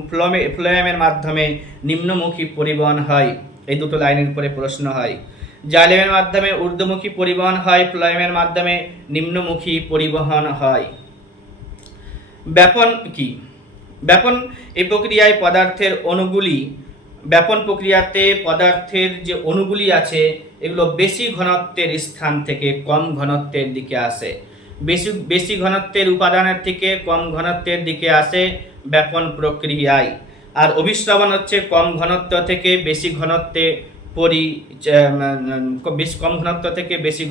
ফ্লোয়েমের মাধ্যমে নিম্নমুখী পরিবহন হয়। এই দুটো লাইনের উপরে প্রশ্ন হয়। জাইলেমের মাধ্যমে ঊর্ধ্বমুখী পরিবহন হয়, ফ্লোয়েমের মাধ্যমে নিম্নমুখী পরিবহন হয়। ব্যাপন কি? ব্যাপন এই প্রক্রিয়ায় ব্যাপন প্রক্রিয়াতে পদার্থের যে অণুগুলি আছে এগুলো বেশি ঘনত্বের স্থান থেকে কম ঘনত্বের দিকে আসে। বেশি ঘনত্বের উপাদানের থেকে কম ঘনত্বের দিকে আসে ব্যাপন প্রক্রিয়ায়। আর অভিস্রবণ হচ্ছে কম ঘনত্ব থেকে বেশি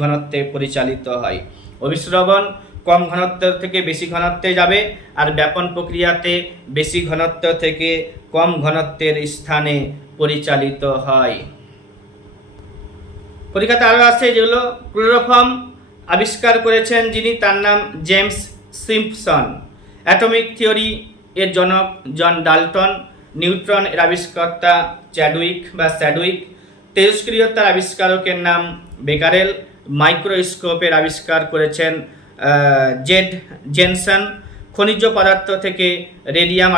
ঘনত্বে পরিচালিত হয়। অভিস্রবণ কম ঘনত্ব থেকে বেশি ঘনত্বে যাবে আর ব্যাপন প্রক্রিয়াতে বেশি ঘনত্ব থেকে কম ঘনত্বের স্থানে পরিচালিত হয়। পরীক্ষাতে আরও আছে যেগুলো ক্লোরোফর্ম আবিষ্কার করেছেন যিনি, তার নাম জেমস সিম্পসন। অ্যাটমিক থিওরি এর জনক জন ডাল্টন। নিউট্রন এর আবিষ্কর্তা স্যাডউইক। তেজস্ক্রিয়তার আবিষ্কারকের নাম বেকারেল। মাইক্রোস্কোপের আবিষ্কার করেছেন জেনসন। খনিজ পদার্থ থেকে রেডিয়াম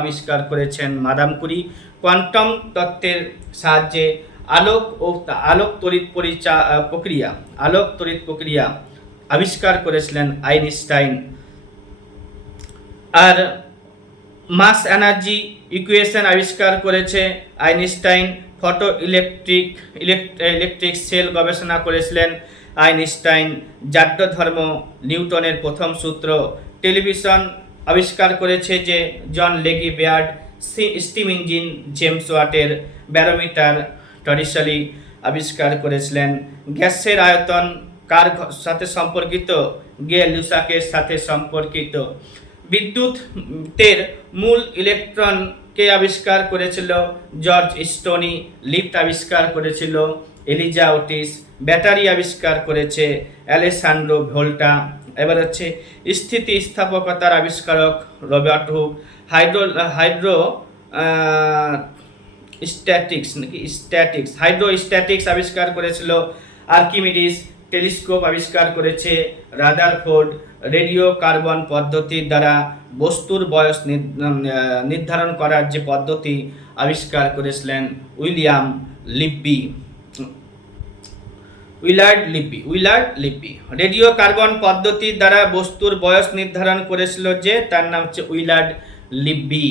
আবিষ্কার করেছেন মাদাম কুরি। কোয়ান্টাম তত্ত্বের সাহায্যে আলোক তড়িৎ প্রক্রিয়া আবিষ্কার করেছিলেন আইনস্টাইন। আর মাস এনার্জি ইকুয়েশন আবিষ্কার করেছে আইনস্টাইন। ফটো ইলেকট্রিক সেল গবেষণা করেছিলেন আইনস্টাইন। জাড্য ধর্ম নিউটনের প্রথম সূত্র। টেলিভিশন আবিষ্কার করেছে যে জন লেগি বেয়ার্ড। স্টিম ইঞ্জিন জেমস ওয়াটের। ব্যারোমিটার টরিসেলি আবিষ্কার করেছিলেন। গ্যাসের আয়তন কার সাথে সম্পর্কিত? গে লুসাকের সাথে সম্পর্কিত। বিদ্যুতের মূল ইলেকট্রনকে আবিষ্কার করেছিল জর্জ স্টোনি। লিফট আবিষ্কার করেছিল এলিজা ওটিস। ব্যাটারি আবিষ্কার করেছে অ্যালেসান্ড্রো ভোল্টা। এবার হচ্ছে স্থিতিস্থাপকতার আবিষ্কারক রবার্ট হুক। হাইড্রোস্ট্যাটিক্স আবিষ্কার করেছিল আর্কিমিডিস। টেলিস্কোপ আবিষ্কার করেছে রাদারফোর্ড। রেডিও কার্বন পদ্ধতির দ্বারা বস্তুর বয়স নির্ধারণ করার যে পদ্ধতি আবিষ্কার করেছিলেন উইলার্ড লিব্বি। রেডিও কার্বন পদ্ধতির দ্বারা বস্তুর বয়স নির্ধারণ করেছিল যে, তার নাম হচ্ছে উইলার্ড লিব্বি।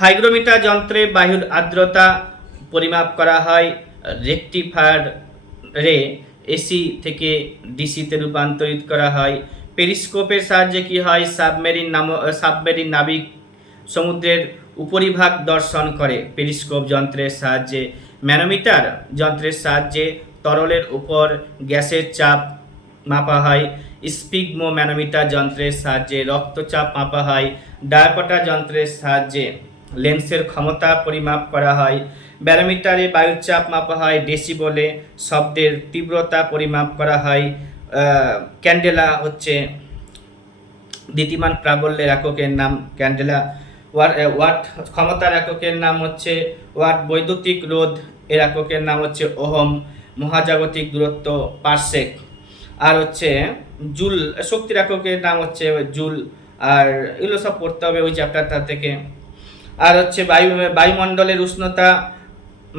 হাইগ্রোমিটার যন্ত্রে বায়ুর আর্দ্রতা পরিমাপ করা হয়। রেকটিফায়ারে এসি থেকে ডিসিতে রূপান্তরিত করা হয়। পেরিস্কোপের সাহায্যে কি হয়? সাবমেরিন নাবিক সমুদ্রের উপরিভাগ দর্শন করে পেরিস্কোপ যন্ত্রের সাহায্যে। ম্যানোমিটার যন্ত্রের সাহায্যে তরলের উপর গ্যাসের চাপ মাপা হয়। স্পিগমো ম্যানোমিটার যন্ত্রের সাহায্যে রক্তচাপ মাপা হয়। ডায়াপটা যন্ত্রের সাহায্যে লেন্সের ক্ষমতা পরিমাপ করা হয়। ব্যারোমিটারে বায়ুর চাপ মাপা হয়। ডেসিবলে শব্দের তীব্রতা পরিমাপ করা হয়। ক্যান্ডেলা হচ্ছে দ্বিতীয়মান প্রাবল্যের এককের নাম ক্যান্ডেলা। ওয়াট ক্ষমতার এককের নাম হচ্ছে ওয়াট। বৈদ্যুতিক রোধ এর এককের নাম হচ্ছে ওহম। মহাজাগতিক দূরত্ব পারসেক। আর হচ্ছে জুল শক্তির এককের নাম হচ্ছে জুল। আর এগুলো সব পড়তে হবে ওই চ্যাপ্টারটা থেকে। আর হচ্ছে বায়ুমণ্ডলের উষ্ণতা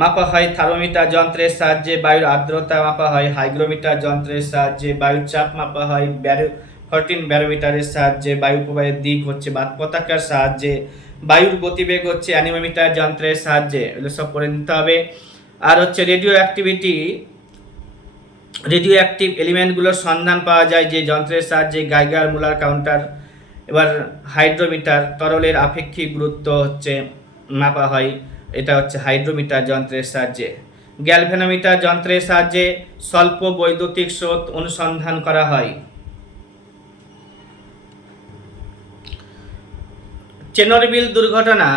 মাপা হয় থার্মোমিটার যন্ত্রের সাহায্যে। বায়ুর আর্দ্রতা মাপা হয় হাইগ্রোমিটার যন্ত্রের সাহায্যে। বায়ুর চাপ মাপা হয় 14 ব্যারোমিটারের সাহায্যে। বায়ু প্রবাহের দিক হচ্ছে বাত পতাকার সাহায্যে। বায়ুর গতিবেগ হচ্ছে অ্যানিমোমিটার যন্ত্রের সাহায্যে। এগুলো সব পড়ে নিতে হবে। আর হচ্ছে রেডিও অ্যাক্টিভ এলিমেন্টগুলোর সন্ধান পাওয়া যায় যে যন্ত্রের সাহায্যে। গাইগার মুলার কাউন্টার। এবার হাইড্রোমিটার তরলের আপেক্ষিক গুরুত্ব হচ্ছে মাপা হয়, এটা হচ্ছে হাইড্রোমিটার যন্ত্রের সাহায্যে। গ্যালভ্যানোমিটার যন্ত্রের সাহায্যে স্বল্প বৈদ্যুতিক স্রোত অনুসন্ধান করা হয়। চেরনোবিল দুর্ঘটনা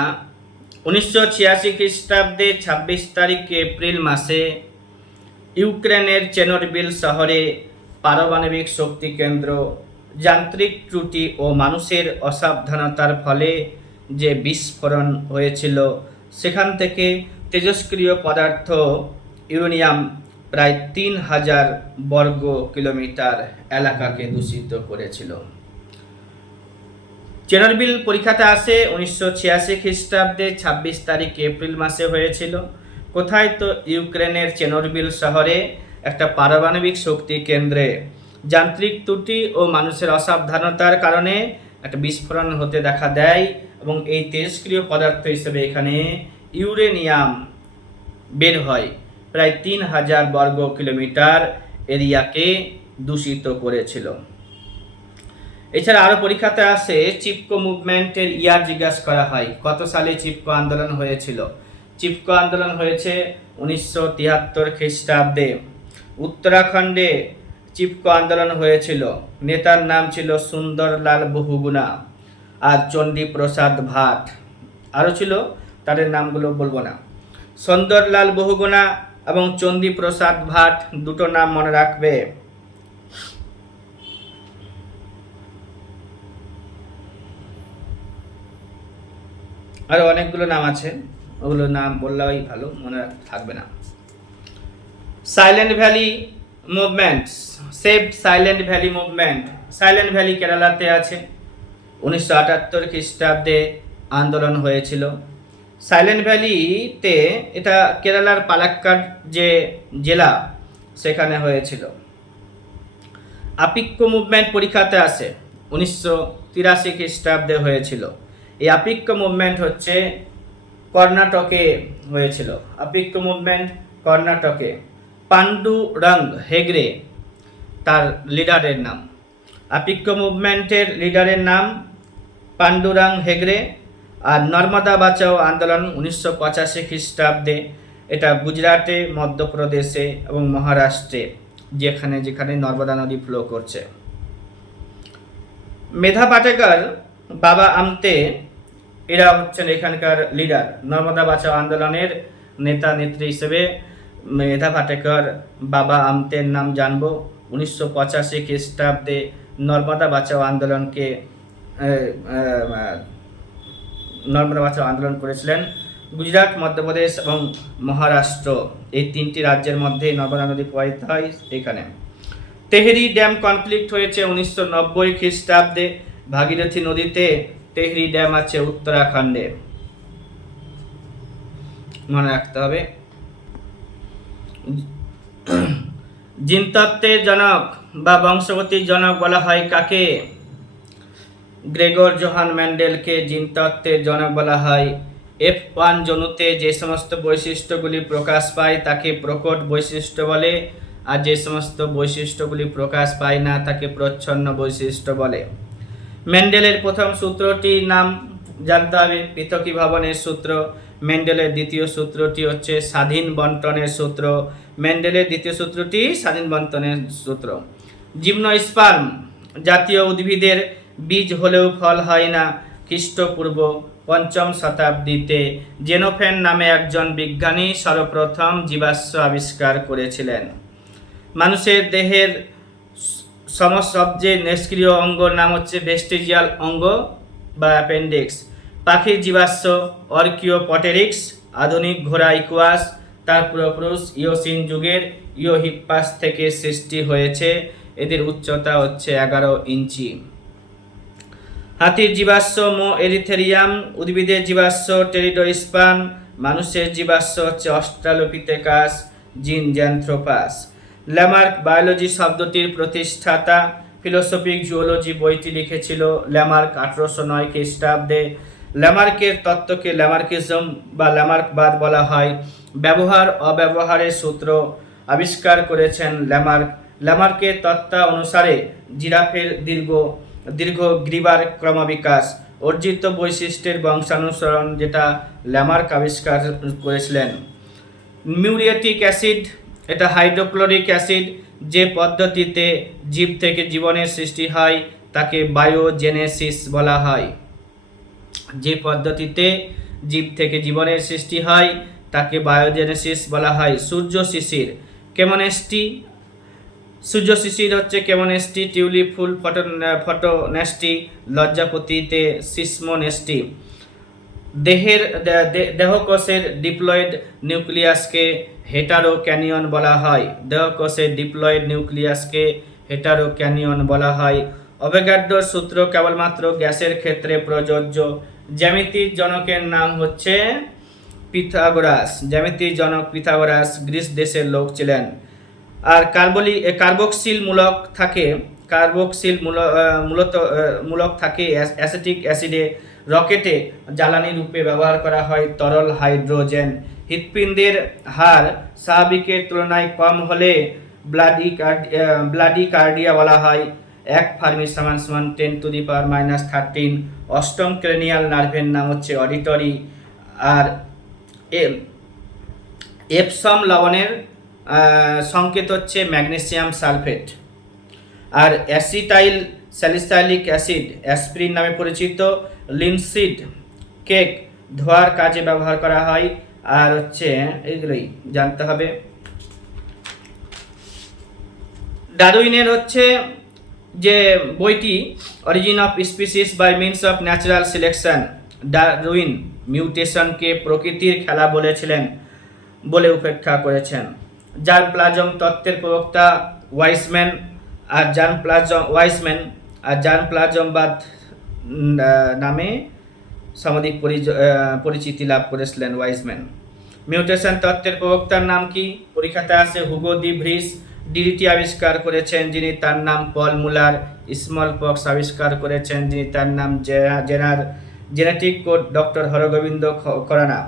1986 খ্রিস্টাব্দে 26 তারিখ এপ্রিল মাসে ইউক্রেনের চেরনোবিল শহরে পারমাণবিক শক্তি কেন্দ্র যান্ত্রিক ত্রুটি ও মানুষের অসাবধানতার ফলে যে বিস্ফোরণ হয়েছিল সেখান থেকে তেজস্ক্রিয় পদার্থ ইউরেনিয়াম প্রায় 3000 বর্গ কিলোমিটার এলাকাকে দূষিত করেছিল। চেরনোবিল পরীক্ষাতে আসে 1986 খ্রিস্টাব্দে 26 তারিখ এপ্রিল মাসে হয়েছিল। কোথায়? তো ইউক্রেনের চেরনোবিল শহরে একটা পারমাণবিক শক্তি কেন্দ্রে যান্ত্রিক ত্রুটি ও মানুষের অসাবধানতার কারণে একটা বিস্ফোরণ হতে দেখা দেয় এবং এই তেজস্ক্রিয় পদার্থ হিসেবে এখানে ইউরেনিয়াম বের হয়। প্রায় 3000 বর্গ কিলোমিটার এরিয়াকে দূষিত করেছিল। এছাড়া আরও পরীক্ষাতে আসে চিপকো মুভমেন্টের ইয়ার জিজ্ঞাসা করা হয়। কত সালে চিপকো আন্দোলন হয়েছিল? চিপকো আন্দোলন হয়েছে 1973 খ্রিস্টাব্দে। উত্তরাখণ্ডে চিপকো আন্দোলন হয়েছিল। নেতার নাম ছিল সুন্দরলাল বহুগুণা আর চণ্ডী প্রসাদ ভাট। আরও ছিল, তাদের নামগুলো বলবো না। সুন্দরলাল বহুগুণা এবং চণ্ডী প্রসাদ ভাট দুটো নাম মনে রাখবে। আরও অনেকগুলো নাম আছে, ওগুলো নাম বললেই ভালো, মনে থাকবে না। Silent Valley movement, save Silent Valley movement. Silent Valley কেরালাতে আছে। 1978 খ্রিস্টাব্দে আন্দোলন হয়েছিল। সাইলেন্ট ভ্যালিতে এটা কেরালার পালাক্কাড যে জেলা সেখানে হয়েছিল। আপিক্কো মুভমেন্ট পরীক্ষাতে আসে 1983 খ্রিস্টাব্দে হয়েছিল। এই আপিক্কো মুভমেন্ট হচ্ছে কর্ণাটকে হয়েছিল। আপিক্কো মুভমেন্ট কর্ণাটকে। পান্ডুরঙ্গ হেগড়ে তার লিডারের নাম। আপিক্কো মুভমেন্টের লিডারের নাম পান্ডুরঙ্গ হেগড়ে। আর নর্মদা বাঁচাও আন্দোলন 1985 খ্রিস্টাব্দে, এটা গুজরাটে, মধ্যপ্রদেশে এবং মহারাষ্ট্রে যেখানে যেখানে নর্মদা নদী ফ্লো করছে। মেধা পাটেকর, বাবা আমতে এরা হচ্ছেন এখানকার লিডার। নর্মদা বাঁচাও আন্দোলনের নেতা নেত্রী হিসেবে মেধা পাটেকর, বাবা আমতের নাম জানবো। 1985 খ্রিস্টাব্দে নর্মদা বাঁচাও আন্দোলনকে করেছিলেন। গুজরাট, মধ্যপ্রদেশ এবং মহারাষ্ট্র এই তিনটি রাজ্যের মধ্যে নর্মদা নদী প্রবাহিত হয় এখানে। তেহরি ড্যাম কনফ্লিক্ট হয়েছে 1990 খ্রিস্টাব্দে। ভাগীরথী নদীতে তেহরি ড্যাম আছে উত্তরাখণ্ডে, মনে রাখতে হবে। জিনতত্ত্বের জনক বা বংশগতির জনক বলা হয় কাকে? গ্রেগর জোহান মেন্ডেলকে জিনতত্ত্বের জনক বলা হয়। F1 জনুতে যে সমস্ত বৈশিষ্ট্যগুলি প্রকাশ পায় তাকে প্রকট বৈশিষ্ট্য বলে, আর যে সমস্ত বৈশিষ্ট্যগুলি প্রকাশ পায় না তাকে প্রচ্ছন্ন বৈশিষ্ট্য বলে। মেন্ডেলের প্রথম সূত্রটির নাম জানতে হবে পৃথকীভবনের সূত্র। মেন্ডেলের দ্বিতীয় সূত্রটি হচ্ছে স্বাধীন বন্টনের সূত্র। মেন্ডেলের দ্বিতীয় সূত্রটি স্বাধীন বন্টনের সূত্র। জিমনোস্পার্ম জাতীয় উদ্ভিদের বীজ হলেও ফল হয় না। খ্রিস্টপূর্ব ৫ম শতাব্দীতে জেনোফেন নামে একজন বিজ্ঞানী সর্বপ্রথম জীবাশ্ম আবিষ্কার করেছিলেন। মানুষের দেহের সবচেয়ে নিষ্ক্রিয় অঙ্গর নাম হচ্ছে ভেস্টিজিয়াল অঙ্গ বা অ্যাপেন্ডিক্স। পাখির জীবাশ্ম অর্কিওপটেরিক্স। আধুনিক ঘোড়া ইকুয়াস তার পূর্বপুরুষ ইওসিন যুগের ইওহিপ্পাস থেকে সৃষ্টি হয়েছে। এদের উচ্চতা হচ্ছে 11 ইঞ্চি। হাতির জীবাশ্ম মো এরিথেরিয়াম। উদ্ভিদের জীবাশ্ম টেরিডোস্পার্ম। মানুষের জীবাশ্ম হচ্ছে অস্ট্রালোপিথেকাস জিনজ্যান্থ্রোপাস। ল্যামার্ক বায়োলজি শব্দটির প্রতিষ্ঠাতা। ফিলোসফিক জুওলজি বইটি লিখেছিল ল্যামার্ক 1809 খ্রিস্টাব্দে। ল্যামার্কের তত্ত্বকে ল্যামার্কিজম বা ল্যামার্কবাদ বলা হয়। ব্যবহার অব্যবহারের সূত্র আবিষ্কার করেছেন ল্যামার্ক। ল্যামার্কের তত্ত্ব অনুসারে জিরাফের দীর্ঘ গ্রীবার ক্রমবিকাশ অর্জিত বৈশিষ্ট্যের বংশানুসরণ, যেটা ল্যামার্ক আবিষ্কার করেছিলেন। মিউরিয়েটিক অ্যাসিড এটা হাইড্রোক্লোরিক অ্যাসিড। যে পদ্ধতিতে জীব থেকে জীবনের সৃষ্টি হয় তাকে বায়োজেনেসিস বলা হয়। যে পদ্ধতিতে জীব থেকে জীবনের সৃষ্টি হয় তাকে বায়োজেনেসিস বলা হয়। সূর্য শিশির কেমনেস্টি। সূর্য শিশির হচ্ছে কেমনেস্টি। টিউলিপ ফুল ফটোনেস্টি। লজ্জাপতিতে সিসমোনেস্টি। দেহকোষের ডিপ্লয়েড নিউক্লিয়াসকে হেটারোক্যানিয়ন বলা হয়। দেহকোষের ডিপ্লয়েড নিউক্লিয়াসকে হেটারোক্যানিয়ন বলা হয়। অ্যাভোগাড্রোর সূত্র কেবলমাত্র গ্যাসের ক্ষেত্রে প্রযোজ্য। জ্যামিতির জনকের নাম হচ্ছে পিথাগোরাস। জ্যামিতির জনক পিথাগোরাস গ্রিস দেশের লোক ছিলেন। আর কার্বক্সিল মূলক থাকে অ্যাসিটিক অ্যাসিডে। রকেটে জ্বালানি রূপে ব্যবহার করা হয় তরল হাইড্রোজেন। হৃৎপিণ্ডের হার স্বাভাবিকের তুলনায় কম হলে ব্লাডিকার্ডিয়া বলা হয়। 1 ফার্মি = 10⁻⁻13। অষ্টম ক্রেনিয়াল নার্ভের নাম হচ্ছে অডিটরি। আর এপসম লবণের সংকেত হচ্ছে ম্যাগনেসিয়াম সালফেট। আর অ্যাসিটাইল স্যালিসাইলিক অ্যাসিড অ্যাসপিরিন নামে পরিচিত। লিনসিড কেক ধোয়ার কাজে ব্যবহার করা হয়। আর হচ্ছে এইগুলোই জানতে হবে। ডারউইনের হচ্ছে যে বইটি origin of species by means of natural selection. Darwin মিউটেশনকে প্রকৃতির খেলা বলে উপেক্ষা করেছেন। জার্মপ্লাজম তত্ত্বের প্রবক্তা ওয়াইসম্যান আর জার্মপ্লাজমবাদ নামে সাময়িক পরিচিতি লাভ করেছিলেন ওয়াইসম্যান। মিউটেশন তত্ত্বের প্রবক্তার নাম কি? পরীক্ষাতে আসে হুগো দি ভ্রিস। ডিডিটি আবিষ্কার করেছেন যিনি, তার নাম পল মুলার। স্মল পক্স আবিষ্কার করেছেন যিনি, তার নাম জেনেটিক কোড ডক্টর হরগোবিন্দ খরানা।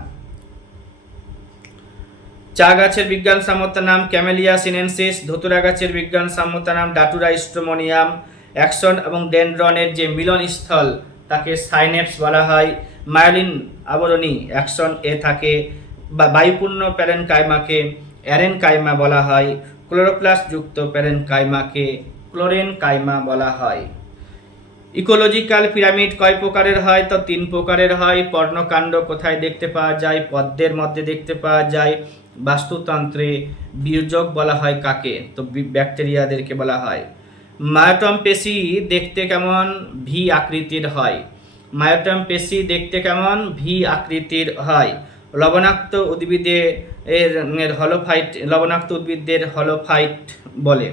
চা গাছের বিজ্ঞানসম্মত নাম ক্যামেলিয়া সিনেনসিস। ধতুরা গাছের বিজ্ঞানসম্মত নাম ডাটুরা স্ট্রোমোনিয়াম। অ্যাকশন এবং ডেনড্রনের যে মিলনস্থল তাকে সাইনেপস বলা হয়। মায়োলিন আবরণী অ্যাকশন এ থাকে। বায়ুপূর্ণ প্যারেনকাইমাকে অ্যারেনকাইমা বলা হয়। ক্লোরোপ্লাস্ট যুক্ত প্যারেনকাইমাকে ক্লোরেনকাইমা বলা হয়। ইকোলজিক্যাল পিরামিড কয় প্রকারের হয়? তো 3 প্রকারের হয়। পর্ণকাণ্ড কোথায় দেখতে পাওয়া যায়? পদ্মের মধ্যে দেখতে পাওয়া যায়। বাস্তুতন্ত্রে বীর্যক বলা হয় কাকে? তো ব্যাকটেরিয়াদেরকে বলা হয়। মায়োটম পেশি দেখতে কেমন? ভি আকৃতির হয়। মায়োটম পেশি দেখতে কেমন? ভি আকৃতির হয়। লবণাক্ত উদ্ভিদদের হলোফাইট বলে।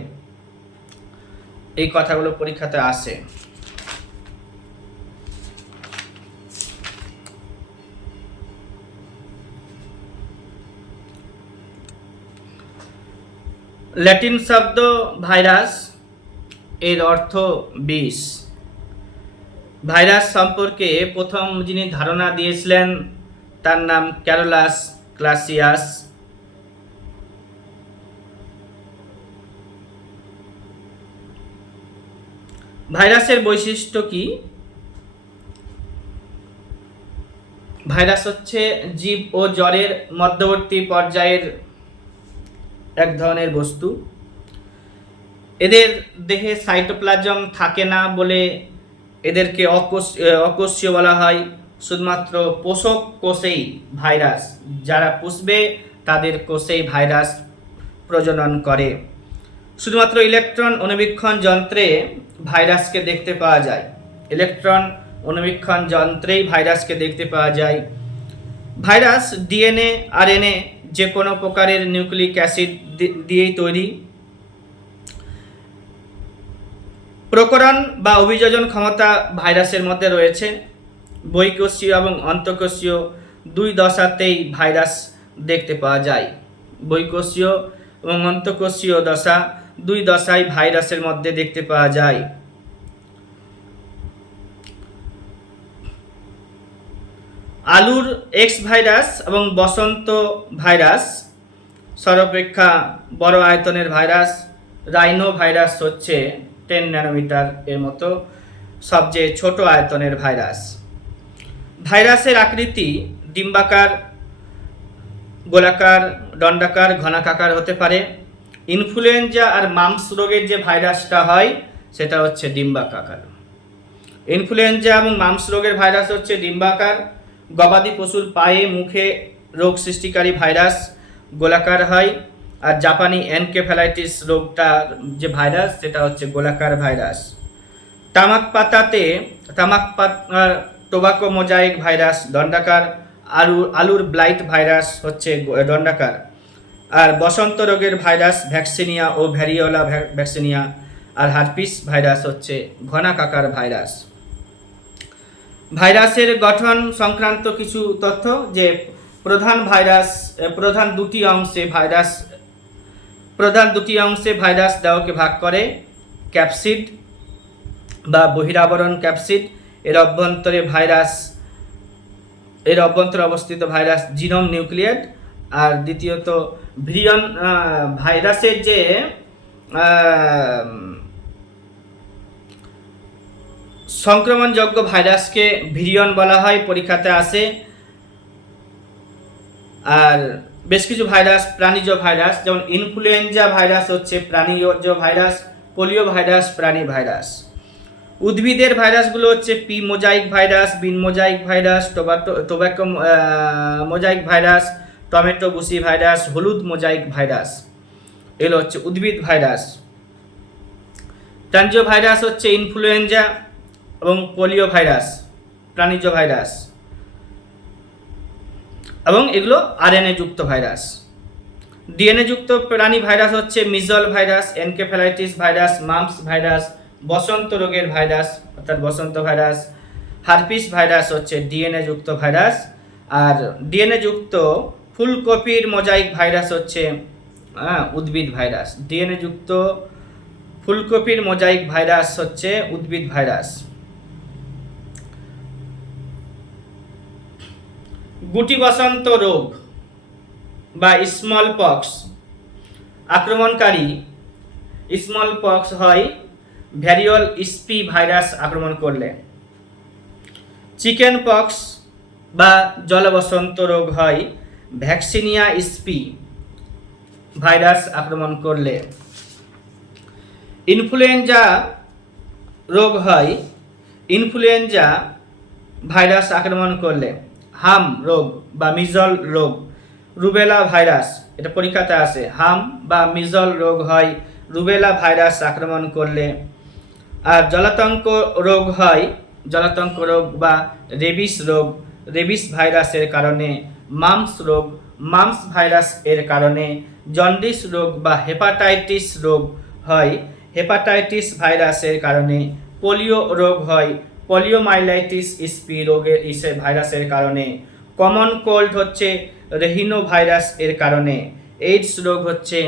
এই কথাগুলো পরীক্ষাতে আসে। ল্যাটিন শব্দ ভাইরাস, এর অর্থ বিষ। ভাইরাস সম্পর্কে প্রথম যিনি ধারণা দিয়েছিলেন তার নাম ক্যারোলাস ক্লাসিয়াস। ভাইরাসের বৈশিষ্ট্য কি? ভাইরাস হচ্ছে জীব ও জ্বরের মধ্যবর্তী পর্যায়ের এক ধরনের বস্তু। এদের দেহে সাইটোপ্লাজম থাকে না বলে এদেরকে অকোষীয় বলা হয়। শুধুমাত্র পোষক কোষেই ভাইরাস, যারা পুষবে তাদের কোষেই ভাইরাস প্রজনন করে। শুধুমাত্র ইলেকট্রন অণুবীক্ষণ যন্ত্রে ভাইরাসকে দেখতে পাওয়া যায়। ইলেকট্রন অণুবীক্ষণ যন্ত্রেই ভাইরাসকে দেখতে পাওয়া যায়। ভাইরাস ডিএনএ আরএনএ যে কোনো প্রকারের নিউক্লিক অ্যাসিড দিয়েই তৈরি। প্রকরণ বা অভিযোজন ক্ষমতা ভাইরাসের মধ্যে রয়েছে। বহিঃকোষীয় এবং অন্তঃকোষীয় দুই দশাতেই ভাইরাস দেখতে পাওয়া যায়। বহিঃকোষীয় এবং অন্তঃকোষীয় দশা দুই দশাই ভাইরাসের মধ্যে দেখতে পাওয়া যায়। আলুর এক্স ভাইরাস এবং বসন্ত ভাইরাস সর্বাপেক্ষা বড় আয়তনের ভাইরাস। রাইনো ভাইরাস হচ্ছে 10 ন্যানোমিটার এর মতো সবচেয়ে ছোট আয়তনের ভাইরাস। ভাইরাসের আকৃতি ডিম্বাকার, গোলাকার, দণ্ডাকার, ঘনাকাকার হতে পারে। ইনফ্লুয়েঞ্জা আর মাম্পস রোগের যে ভাইরাসটা হয় সেটা হচ্ছে ডিম্বাকার। ইনফ্লুয়েঞ্জা এবং মাম্পস রোগের ভাইরাস হচ্ছে ডিম্বাকার। গবাদি পশুর পায়ে মুখে রোগ সৃষ্টিকারী ভাইরাস গোলাকার হয়। আর জাপানি এনকেফ্যালাইটিস রোগটার যে ভাইরাস সেটা হচ্ছে গোলাকার ভাইরাস। টোবাকো মোজাইক ভাইরাস দণ্ডাকার। আলুর ব্লাইট ভাইরাস হচ্ছে দণ্ডাকার। আর বসন্ত রোগের ভাইরাস ভ্যাকসিনিয়া ও ভ্যারিওলা ভ্যাকসিনিয়া। আর হার্পিস ভাইরাস হচ্ছে ঘনাকাকার ভাইরাস। ভাইরাসের গঠন সংক্রান্ত কিছু তথ্য, যে প্রধান দুটি অংশে ভাইরাস দেহকে ভাগ করে। ক্যাপসিড বা বহিরাবরণ ক্যাপসিড, এর অভ্যন্তরে অবস্থিত ভাইরাস জিনোম নিউক্লিয়েট। আর দ্বিতীয়ত ভিরিয়ন ভাইরাসের যে সংক্রমণযোগ্য ভাইরাসকে ভিরিয়ন বলা হয়, পরীক্ষাতে আসে। আর বেশ কিছু ভাইরাস প্রাণীজ ভাইরাস, যেমন ইনফ্লুয়েঞ্জা ভাইরাস হচ্ছে প্রাণীজ ভাইরাস, পোলিও ভাইরাস প্রাণী ভাইরাস। উদ্ভিদের ভাইরাসগুলো হচ্ছে pea mosaic virus, bean mosaic virus, tobacco mosaic virus, tomato bushy virus, হলুদ মোজাইক ভাইরাস। এগুলো হচ্ছে উদ্ভিদ ভাইরাস। প্রাণীজ ভাইরাস হচ্ছে ইনফ্লুয়েঞ্জা এবং পোলিও ভাইরাস প্রাণীজ ভাইরাস, এবং এগুলো আরএনএ যুক্ত ভাইরাস। ডিএনএ যুক্ত প্রাণী ভাইরাস হচ্ছে measle virus, encephalitis virus, mumps virus, বসন্ত রোগের ভাইরাস অর্থাৎ বসন্ত ভাইরাস। হার্পিস ভাইরাস হচ্ছে ডিএনএ যুক্ত ভাইরাস। আর ডিএনএ যুক্ত ফুলকপির মোজাইক ভাইরাস হচ্ছে উদ্ভিদ ভাইরাস। ডিএনএ যুক্ত ফুলকপির মোজাইক ভাইরাস হচ্ছে উদ্ভিদ ভাইরাস। গুটি বসন্ত রোগ বা স্মল পক্স আক্রমণকারী স্মল পক্স হয় ভ্যারিওল স্পি ভাইরাস আক্রমণ করলে। চিকেন পক্স বা জলবসন্ত রোগ হয় ভ্যাকসিনিয়া স্পি ভাইরাস আক্রমণ করলে। ইনফ্লুয়েঞ্জা রোগ হয় ইনফ্লুয়েঞ্জা ভাইরাস আক্রমণ করলে। হাম রোগ বা মিজল রোগ, রুবেলা ভাইরাস, এটা পরীক্ষাতে আসে। হাম বা মিজল রোগ হয় রুবেলা ভাইরাস আক্রমণ করলে। আর জলাতঙ্ক রোগ হয় জলাতঙ্ক রোগ বা রেবিস রোগ, রেবিস ভাইরাসের কারণে। মাম্পস রোগ, মাম্পস ভাইরাস এর কারণে। জন্ডিস রোগ বা হেপাটাইটিস রোগ হয় হেপাটাইটিস ভাইরাসের কারণে। পোলিও রোগ হয় পোলিওমাইলাইটিস স্পি রোগের ভাইরাসের কারণে। কমন কোল্ড হচ্ছে রেহিনো ভাইরাস এর কারণে। এইডস রোগ হচ্ছে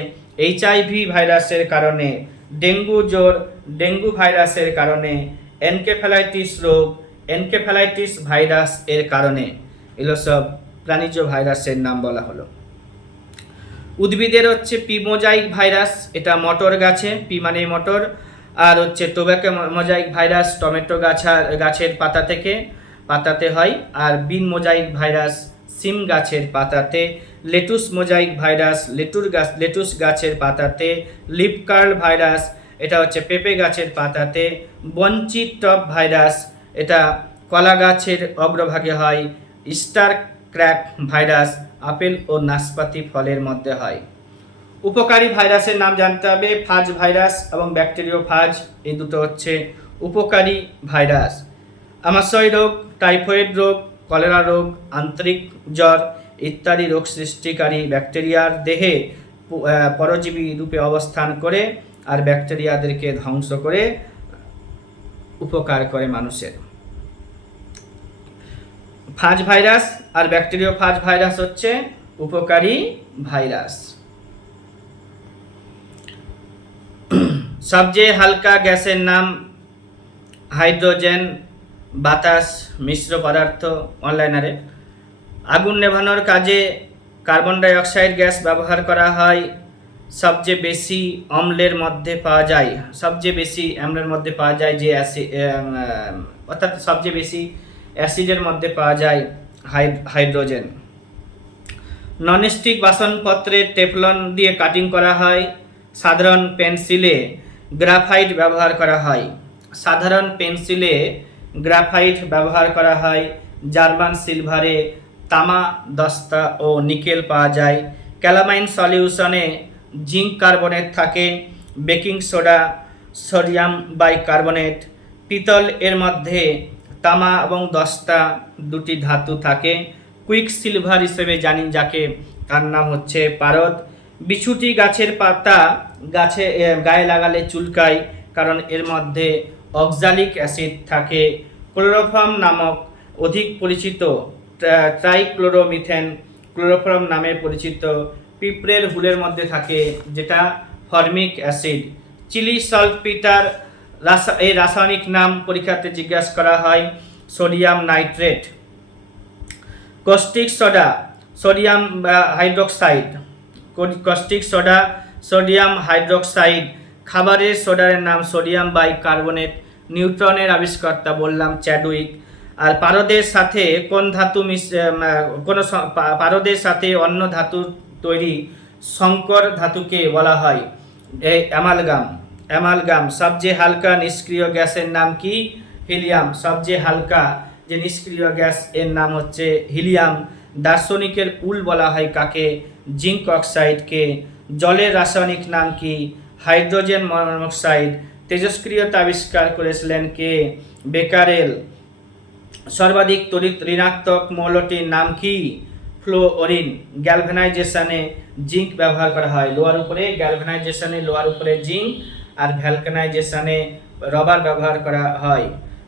এইচআইভি ভাইরাসের কারণে। ডেঙ্গু জ্বর ডেঙ্গু ভাইরাসের কারণে। এনকেফ্যালাইটিস রোগ এনকেফ্যালাইটিস ভাইরাস এর কারণে। এগুলো সব প্রাণীজ ভাইরাসের নাম বলা হলো। উদ্ভিদের হচ্ছে পি মোজাইক ভাইরাস, এটা মটর গাছে, পি মানে মটর। আর হচ্ছে টোবাকো মোজাইক ভাইরাস টমেটো গাছের পাতা থেকে। পাতাতে হয়, আর বিন মোজাইক ভাইরাস সিম গাছের পাতাতে, লেটুস মোজাইক ভাইরাস লেটুস গাছের পাতাতে, লিপ কার্ল ভাইরাস এটা হচ্ছে পেঁপে গাছের পাতাতে, বঞ্চি টপ ভাইরাস এটা কলা গাছের অগ্রভাগে হয়, স্টার ক্র্যাক ভাইরাস আপেল ও নাশপাতি ফলের মধ্যে হয়। উপকারী ভাইরাসের নাম জানতে হবে, ফাজ ভাইরাস এবং ব্যাকটেরিও ফাজ, এই দুটো হচ্ছে উপকারী ভাইরাস। আমাশয় রোগ, টাইফয়েড রোগ, কলেরা রোগ, আন্তরিক জ্বর ইত্যাদি রোগ সৃষ্টিকারী ব্যাকটেরিয়ার দেহে পরজীবী রূপে অবস্থান করে আর ব্যাকটেরিয়াদেরকে ধ্বংস করে উপকার করে মানুষের। ফাজ ভাইরাস আর ব্যাকটেরিও ফাজ ভাইরাস হচ্ছে উপকারী ভাইরাস। সবচেয়ে হালকা গ্যাসের নাম হাইড্রোজেন, বাতাস, মিশ্র পদার্থ। অনলাইনারে আগুন নেভানোর কাজে কার্বন ডাই অক্সাইড গ্যাস ব্যবহার করা হয়। সবচেয়ে বেশি অম্লের মধ্যে পাওয়া যায়, সবচেয়ে বেশি অম্লের মধ্যে পাওয়া যায় যে অর্থাৎ সবচেয়ে বেশি অ্যাসিডের মধ্যে পাওয়া যায় হাইড্রোজেন। ননস্টিক বাসনপত্রে টেফলন দিয়ে কাটিং করা হয়। সাধারণ পেন্সিলে গ্রাফাইট ব্যবহার করা হয়। সাধারণ পেন্সিলে গ্রাফাইট ব্যবহার করা হয়। জার্মান সিলভারে তামা, দস্তা ও নিকেল পাওয়া যায়। ক্যালামাইন সলিউশনে জিঙ্ক কার্বনেট থাকে। Baking soda sodium bicarbonate. পিতল এর মধ্যে তামা এবং দস্তা দুটি ধাতু থাকে। কুইক সিলভার হিসেবে জানি যাকে, তার নাম হচ্ছে পারদ। বিছুটি গাছের পাতা গায়ে লাগালে চুলকায়, কারণ এর মধ্যে অক্সালিক অ্যাসিড থাকে। ক্লোরোফর্ম নামক অধিক পরিচিত ট্রাইক্লোরোমিথেন ক্লোরোফর্ম নামে পরিচিত পিঁপড়ের হুলের মধ্যে থাকে, যেটা ফর্মিক অ্যাসিড। চিলি সলপিটার এই রাসায়নিক নাম পরীক্ষাতে জিজ্ঞাসা করা হয়, sodium nitrate. Caustic soda sodium hydroxide, caustic soda sodium hydroxide. খাবারের সোডার নাম সোডিয়াম বাইকার্বনেট। নিউট্রনের আবিষ্কর্তা বললাম চ্যাডউইক। আর পারদের সাথে পারদের সাথে অন্য ধাতুর তৈরি সংকর ধাতুকে বলা হয় অ্যামালগাম। সবচেয়ে হালকা নিষ্ক্রিয় গ্যাসের নাম কি? হিলিয়াম। সবচেয়ে হালকা যে নিষ্ক্রিয় গ্যাস এর নাম হচ্ছে হিলিয়াম। দার্শনিকের উল বলা হয় কাকে? জিঙ্ক অক্সাইডকে। জলের রাসায়নিক নাম কি? Hydrogen monoxide. তেজস্ক্রিয়তা আবিষ্কার করেছিলেন কে? বেকারেল। সর্বাধিক তড়িৎ ঋণাত্মক মৌলটির নাম কি? ফ্লোরিন। গ্যালভানাইজেশনে জিঙ্ক ব্যবহার করা হয়। লোহার উপরে জিঙ্ক, আর ভ্যালকানাইজেশনে রবার ব্যবহার করা হয়।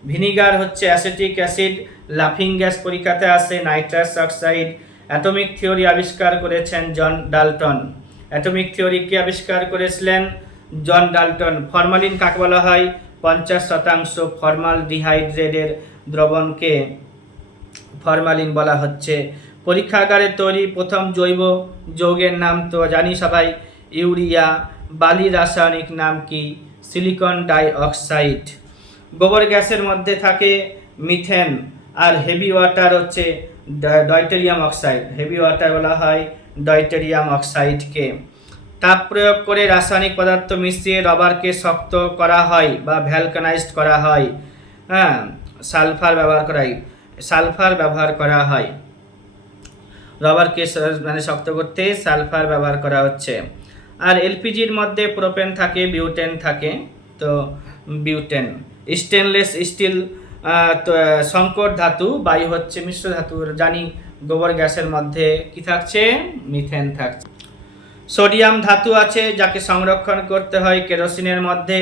ভিনিগার হচ্ছে অ্যাসিটিক অ্যাসিড। লাফিং গ্যাস পরীক্ষাতে আসে। Nitrous oxide. অ্যাটমিক থিওরি আবিষ্কার করেছেন জন ডাল্টন। অ্যাটমিক থিওরি কে আবিষ্কার করেছিলেন? John Dalton. ফরমালিন কাকে বলা হয়? 50% ফর্মালডিহাইডের দ্রবণকে ফরমালিন বলা হচ্ছে। পরীক্ষাগারে তৈরি প্রথম জৈব যৌগের নাম তো জানি সবাই, ইউরিয়া। বালির রাসায়নিক নাম কি? Silicon die oxide. গোবর গ্যাসের মধ্যে থাকে মিথেন, আর হেভি ওয়াটার হচ্ছে ডয়টেরিয়াম অক্সাইড। হেভি ওয়াটার বলা হয় ডয়টেরিয়াম অক্সাইডকে। তাপ প্রয়োগ করে রাসায়নিক পদার্থ মিশিয়ে রবারকে শক্ত করা হয় বা ভ্যালকানাইজড করা হয়। সালফার ব্যবহার করা হয়। রবারকে শক্ত করতে সালফার ব্যবহার করা হচ্ছে। আর এলপিজির মধ্যে প্রোপেন থাকে, বিউটেন থাকে। তো বিউটেন। স্টেনলেস স্টিল সংকর ধাতু। বায়ু হচ্ছে মিশ্র ধাতু, জানি। গোবর গ্যাসের মধ্যে কি থাকছে? মিথেন থাকছে। সোডিয়াম ধাতু আছে যাকে সংরক্ষণ করতে হয় কেরোসিনের মধ্যে।